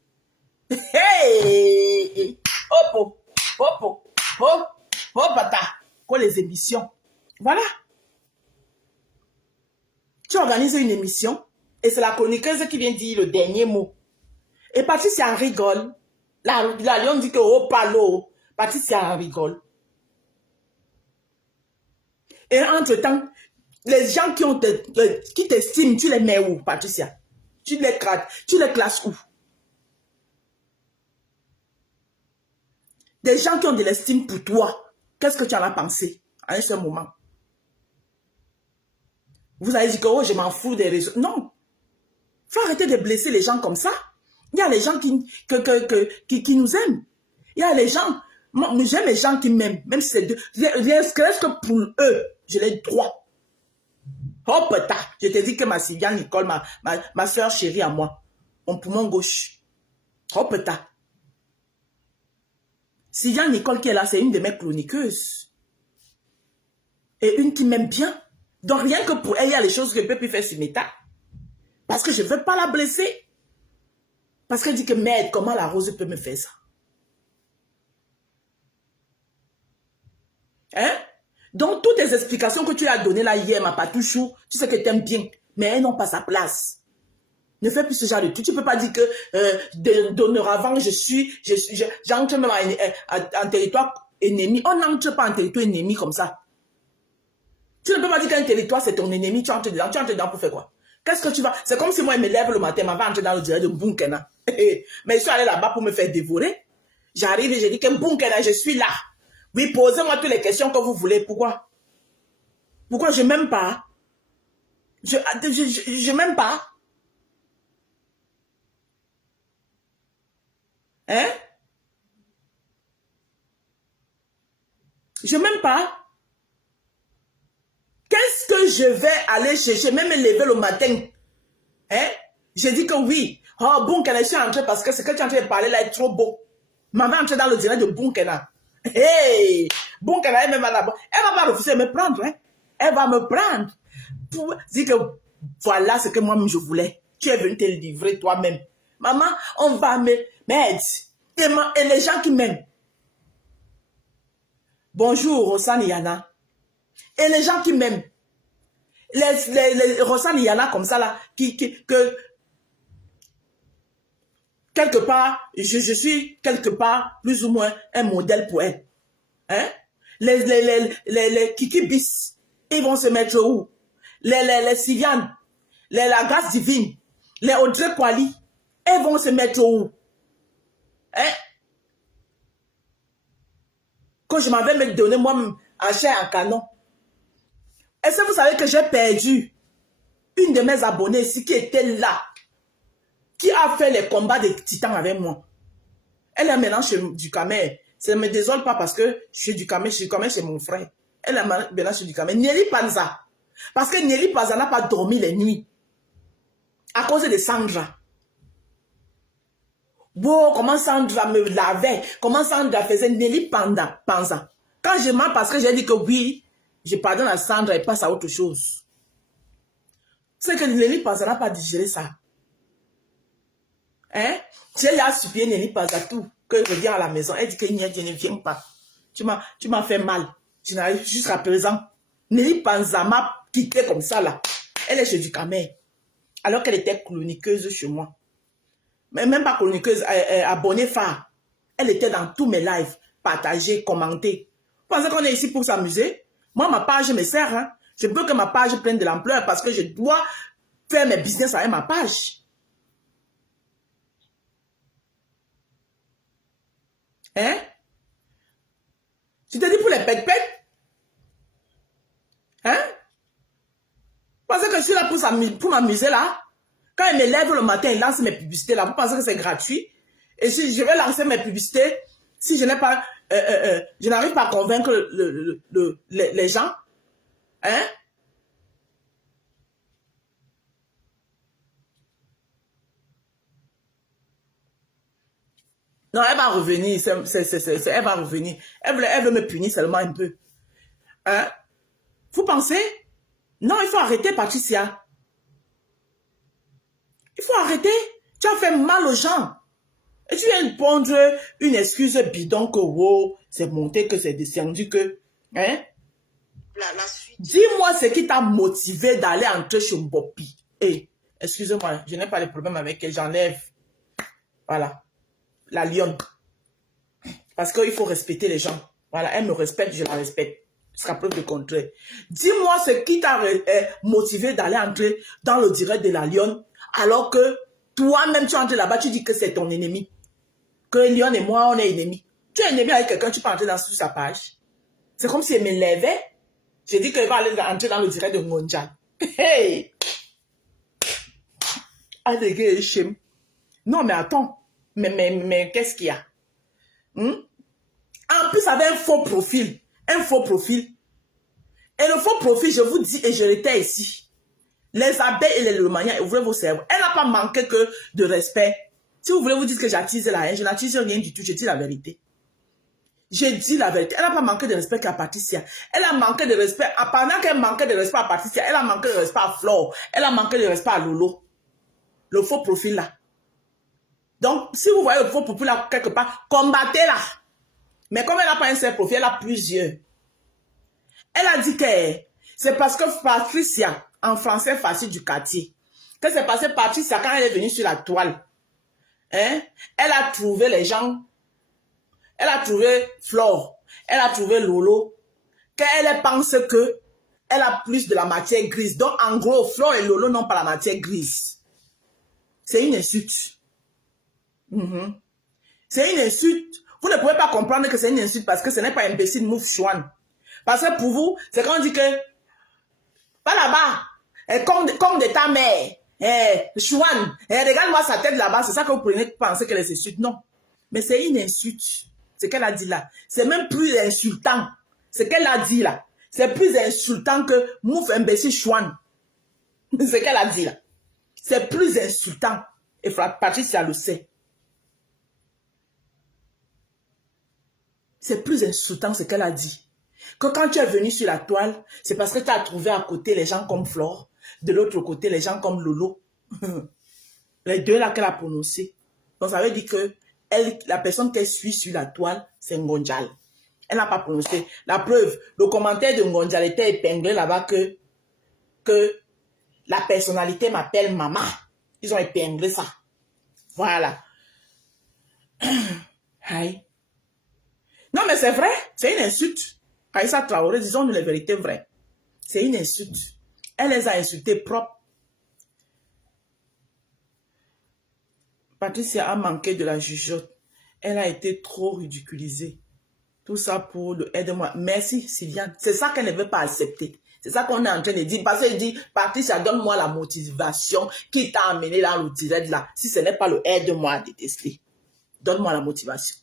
Hey! Hop, hop, hop, hop, hop, pata. Pour les émissions. Voilà. Tu organises une émission et c'est la chroniqueuse qui vient dire le dernier mot. Et Patricia en rigole. La Lyon dit que oh palo. Patricia en rigole. Et entre-temps, les gens qui t'estiment, tu les mets où, Patricia? Tu les classes où? Des gens qui ont de l'estime pour toi, qu'est-ce que tu en as pensé à un seul moment? Vous avez dit que oh, je m'en fous des réseaux. Non. Il faut arrêter de blesser les gens comme ça. Il y a les gens qui nous aiment. Il y a les gens, j'aime les gens qui m'aiment, même si c'est reste que pour eux, j'ai les droits. Oh putain, je te dis que ma Sylviane Nicole, ma soeur chérie à moi, mon poumon gauche. Oh putain. Sylviane Nicole qui est là, c'est une de mes chroniqueuses. Et une qui m'aime bien. Donc rien que pour elle, il y a les choses que je peux plus faire sur mes tas. Parce que je ne veux pas la blesser. Parce qu'elle dit que merde, comment la rose peut me faire ça? Hein? Donc, toutes les explications que tu as données là hier, ma patouchou, tu sais que tu aimes bien, mais elles n'ont pas sa place. Ne fais plus ce genre de truc. Tu ne peux pas dire que dorénavant, j'entre même en territoire ennemi. On n'entre pas en territoire ennemi comme ça. Tu ne peux pas dire qu'un territoire, c'est ton ennemi, tu entres dedans pour faire quoi? Qu'est-ce que tu vas... C'est comme si moi, je me lève le matin, je vais entrer dans le direct de Bunkena. Mais je suis allé là-bas pour me faire dévorer. J'arrive et je dis que Bunkena, je suis là. Oui, posez-moi toutes les questions que vous voulez. Pourquoi? Pourquoi je m'aime pas? Je m'aime pas. Hein? Je m'aime pas. Qu'est-ce que je vais aller chercher, même me lever le matin? Hein? Je dis que oui. Oh, Bunkena, je suis entrée parce que ce que tu es en train de parler là est trop beau. Maman est entrée dans le direct de Bunkena. Hey! Bunkena, elle va là-bas. Elle va pas refuser de me prendre. Hein? Elle va me prendre. Pour dire que voilà ce que moi-même je voulais. Tu es venu te livrer toi-même. Maman, on va m'aider. Et les gens qui m'aiment. Bonjour, Rosanne et Yana. Et les gens qui m'aiment. Les Rosanne et Yana comme ça là, que quelque part, je suis quelque part plus ou moins un modèle pour elles. Hein? Les Kiki Bis, ils vont se mettre où? Les Sylviane, la grâce divine, les Audrey Kwali, elles vont se mettre où? Hein? Quand je m'avais me donner moi-même en chair en canon. Est-ce que vous savez que j'ai perdu une de mes abonnées ici qui était là, qui a fait les combats des titans avec moi? Elle est maintenant chez du Camer. Ça ne me désole pas parce que je suis du Camer, chez mon frère. Elle est maintenant chez du Camer. Nelly Panza. Parce que Nelly Panza n'a pas dormi les nuits. À cause de Sandra. Bon, comment Sandra me lavait. Comment Sandra faisait Nelly Panza. Quand je mens parce que j'ai dit que oui, je pardonne à Sandra et passe à autre chose. C'est que Nelly Panza n'a pas digéré ça. Hein? J'ai là supplié Nelly Panza tout. Que je reviens à la maison. Elle dit que je ne viens pas. Tu m'as fait mal. Je n'arrive jusqu'à présent. Nelly Panza m'a quitté comme ça là. Elle est chez du Camer. Alors qu'elle était chroniqueuse chez moi. Mais même pas chroniqueuse, abonnée phare. Elle était dans tous mes lives. Partagée, commentée. Vous pensez qu'on est ici pour s'amuser? Moi, ma page me sert. Hein? Je veux que ma page prenne de l'ampleur parce que je dois faire mes business avec ma page. Hein? Je te dis pour les pète-pète. Hein? Vous pensez que je suis là pour m'amuser là? Quand elle me lève le matin et lance mes publicités là, vous pensez que c'est gratuit? Et si je vais lancer mes publicités, si je n'ai pas, je n'arrive pas à convaincre les gens, hein? Non, elle va revenir. Elle va revenir. Elle veut me punir seulement un peu. Hein? Vous pensez? Non, il faut arrêter, Patricia. Il faut arrêter. Tu as fait mal aux gens. Et tu viens de pondre une excuse bidon que wow, c'est monté, que c'est descendu, que... Hein? La suite. Dis-moi ce qui t'a motivé d'aller entrer chez Mbopi. Eh, excusez-moi, je n'ai pas de problème avec elle, j'enlève. Voilà. La lionne. Parce qu'il faut respecter les gens. Voilà, elle me respecte, je la respecte. Jusqu'à preuve de contraire. Dis-moi ce qui t'a motivé d'aller entrer dans le direct de la lionne, alors que toi-même, tu entres là-bas, tu dis que c'est ton ennemi. Que Lyon et moi, on est ennemis. Tu es ennemi avec quelqu'un, tu peux entrer sur sa page. C'est comme si elle m'élevait. J'ai dit qu'elle va aller entrer dans le direct de Ngonjal. Hey! Non, mais attends. Mais qu'est-ce qu'il y a? En plus, avec un faux profil. Un faux profil. Et le faux profil, je vous dis, et je l'étais ici. Les abeilles et les lomaniens, ouvrez vos cerveaux. Elle n'a pas manqué que de respect. Si vous voulez vous dire que j'attise la haine, je n'attise rien du tout, je dis la vérité. Je dis la vérité. Elle n'a pas manqué de respect à Patricia. Elle a manqué de respect, pendant qu'elle manquait de respect à Patricia, elle a manqué de respect à Flore. Elle a manqué de respect à Lolo. Le faux profil là. Donc, si vous voyez le faux profil là quelque part, combattez-la. Mais comme elle n'a pas un seul profil, elle a plusieurs. Elle a dit que c'est parce que Patricia, en français facile du quartier, que c'est parce que Patricia, quand elle est venue sur la toile, hein, elle a trouvé les gens, elle a trouvé Flore, elle a trouvé Lolo, qu'elle pense que elle a plus de la matière grise. Donc, en gros, Flore et Lolo n'ont pas la matière grise. C'est une insulte. C'est une insulte. Vous ne pouvez pas comprendre que c'est une insulte parce que ce n'est pas imbécile move Chouane. Parce que pour vous, c'est quand on dit que pas là-bas, comme de ta mère, Chouane, regarde-moi sa tête là-bas, c'est ça que vous prenez penser qu'elle est insulte. Non. Mais c'est une insulte. Ce qu'elle a dit là. C'est même plus insultant. Ce qu'elle a dit là. C'est plus insultant que mouf imbécile Chouane. Ce qu'elle a dit là. C'est plus insultant. Et Patricia le sait. C'est plus insultant ce qu'elle a dit. Que quand tu es venu sur la toile, c'est parce que tu as trouvé à côté les gens comme Flore, de l'autre côté les gens comme Lolo. Les deux là qu'elle a prononcé. Donc ça veut dire que la personne qu'elle suit sur la toile, c'est Ngonjal. Elle n'a pas prononcé. La preuve, le commentaire de Ngonjal était épinglé là-bas que la personnalité m'appelle maman. Ils ont épinglé ça. Voilà. Aïe. Non, mais c'est vrai, c'est une insulte. Aïssa Traoré, disons-nous les vérités vraies. C'est une insulte. Elle les a insultés propres. Patricia a manqué de la jugeote. Elle a été trop ridiculisée. Tout ça pour le aide-moi. Merci, Sylviane. C'est ça qu'elle ne veut pas accepter. C'est ça qu'on est en train de dire. Parce qu'elle dit, Patricia, donne-moi la motivation qui t'a amené dans le direct là. Si ce n'est pas le aide-moi à détester. Donne-moi la motivation.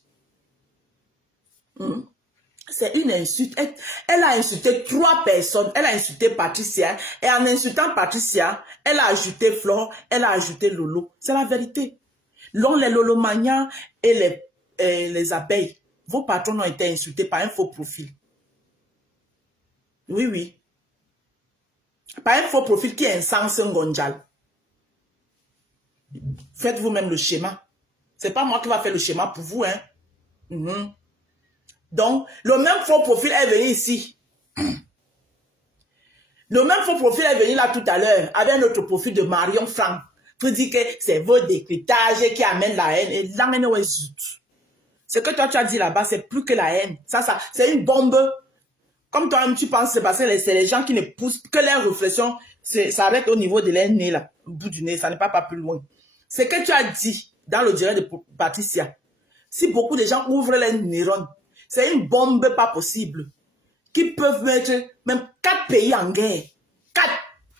C'est une insulte. Elle a insulté 3 personnes. Elle a insulté Patricia. Et en insultant Patricia, elle a ajouté Flore, elle a ajouté Lolo. C'est la vérité. L'on les Lolomaniens et les abeilles, vos patrons ont été insultés par un faux profil. Oui, oui. Par un faux profil qui incense Ngonjal. Faites vous-même le schéma. C'est pas moi qui va faire le schéma pour vous, hein. Donc, le même faux profil est venu ici. Le même faux profil est venu là tout à l'heure avec notre profil de Marion Franck. Pour dire que c'est vos décryptages qui amènent la haine. Et là, ce que toi tu as dit là-bas, c'est plus que la haine. Ça, c'est une bombe. Comme toi-même, tu penses, c'est parce que c'est les gens qui ne poussent que leurs réflexions s'arrêtent au niveau de leur nez, là, au bout du nez, ça n'est pas plus loin. Ce que tu as dit dans le direct de Patricia, si beaucoup de gens ouvrent les neurones, c'est une bombe pas possible. Qui peuvent mettre même 4 pays en guerre. 4.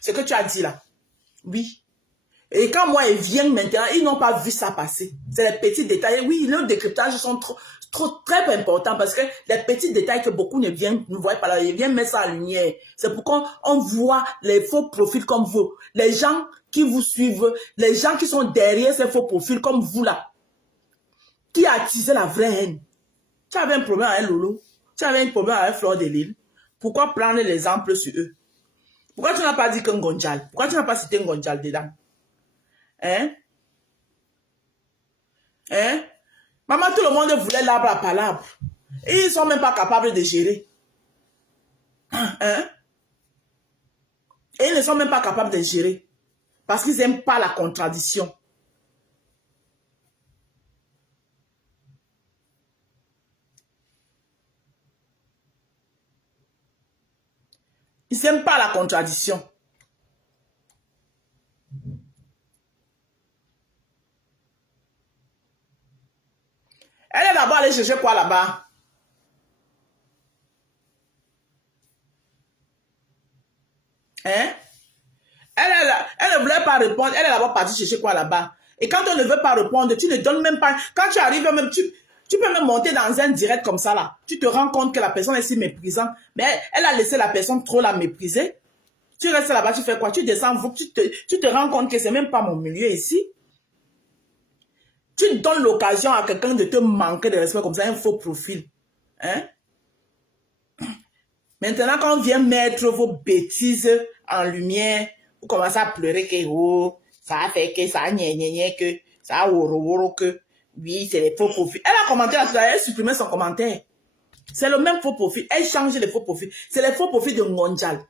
Ce que tu as dit là. Oui. Et quand moi, ils viennent maintenant, ils n'ont pas vu ça passer. C'est les petits détails. Oui, leurs décryptages sont très importants parce que les petits détails que beaucoup ne voient pas là, ils viennent mettre ça en lumière. C'est pourquoi on voit les faux profils comme vous. Les gens qui vous suivent, les gens qui sont derrière ces faux profils comme vous là. Qui qui a attisé la vraie haine? Tu avais un problème avec Lolo, tu avais un problème avec Fleur de Lille. Pourquoi prendre l'exemple sur eux? Pourquoi tu n'as pas dit qu'un Ngonjal? Pourquoi tu n'as pas cité un Ngonjal dedans? Hein? Hein? Maman, tout le monde voulait l'arbre à palabre. Et ils ne sont même pas capables de gérer. Hein? Et ils ne sont même pas capables de gérer. Parce qu'ils n'aiment pas la contradiction. Ils n'aiment pas la contradiction. Elle est d'abord allée chercher quoi là-bas? Hein? Elle ne voulait pas répondre. Elle est d'abord partie chercher quoi là-bas? Et quand on ne veut pas répondre, tu ne donnes même pas. Quand tu arrives, même, tu peux même monter dans un direct comme ça là. Tu te rends compte que la personne est si méprisante. Mais elle a laissé la personne trop la mépriser. Tu restes là-bas, tu fais quoi? Tu descends, tu te rends compte que c'est même pas mon milieu ici. Tu donnes l'occasion à quelqu'un de te manquer de respect comme ça, un faux profil. Hein? Maintenant, quand on vient mettre vos bêtises en lumière, vous commencez à pleurer que oh, ça a fait que ça a que ça a que oui, c'est les faux profils. Elle a commenté là, elle a supprimé son commentaire. C'est le même faux profil. Elle change les faux profils. C'est les faux profils de Ngonjal.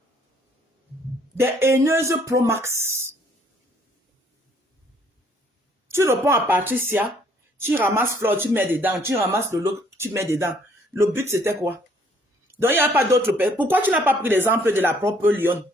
Des haineuses Pro Max. Tu réponds à Patricia, tu ramasses Flore, tu mets dedans, tu ramasses Lolo, tu mets dedans. Le but, c'était quoi? Donc, il n'y a pas d'autre. Pourquoi tu n'as pas pris l'exemple de la propre Lyon?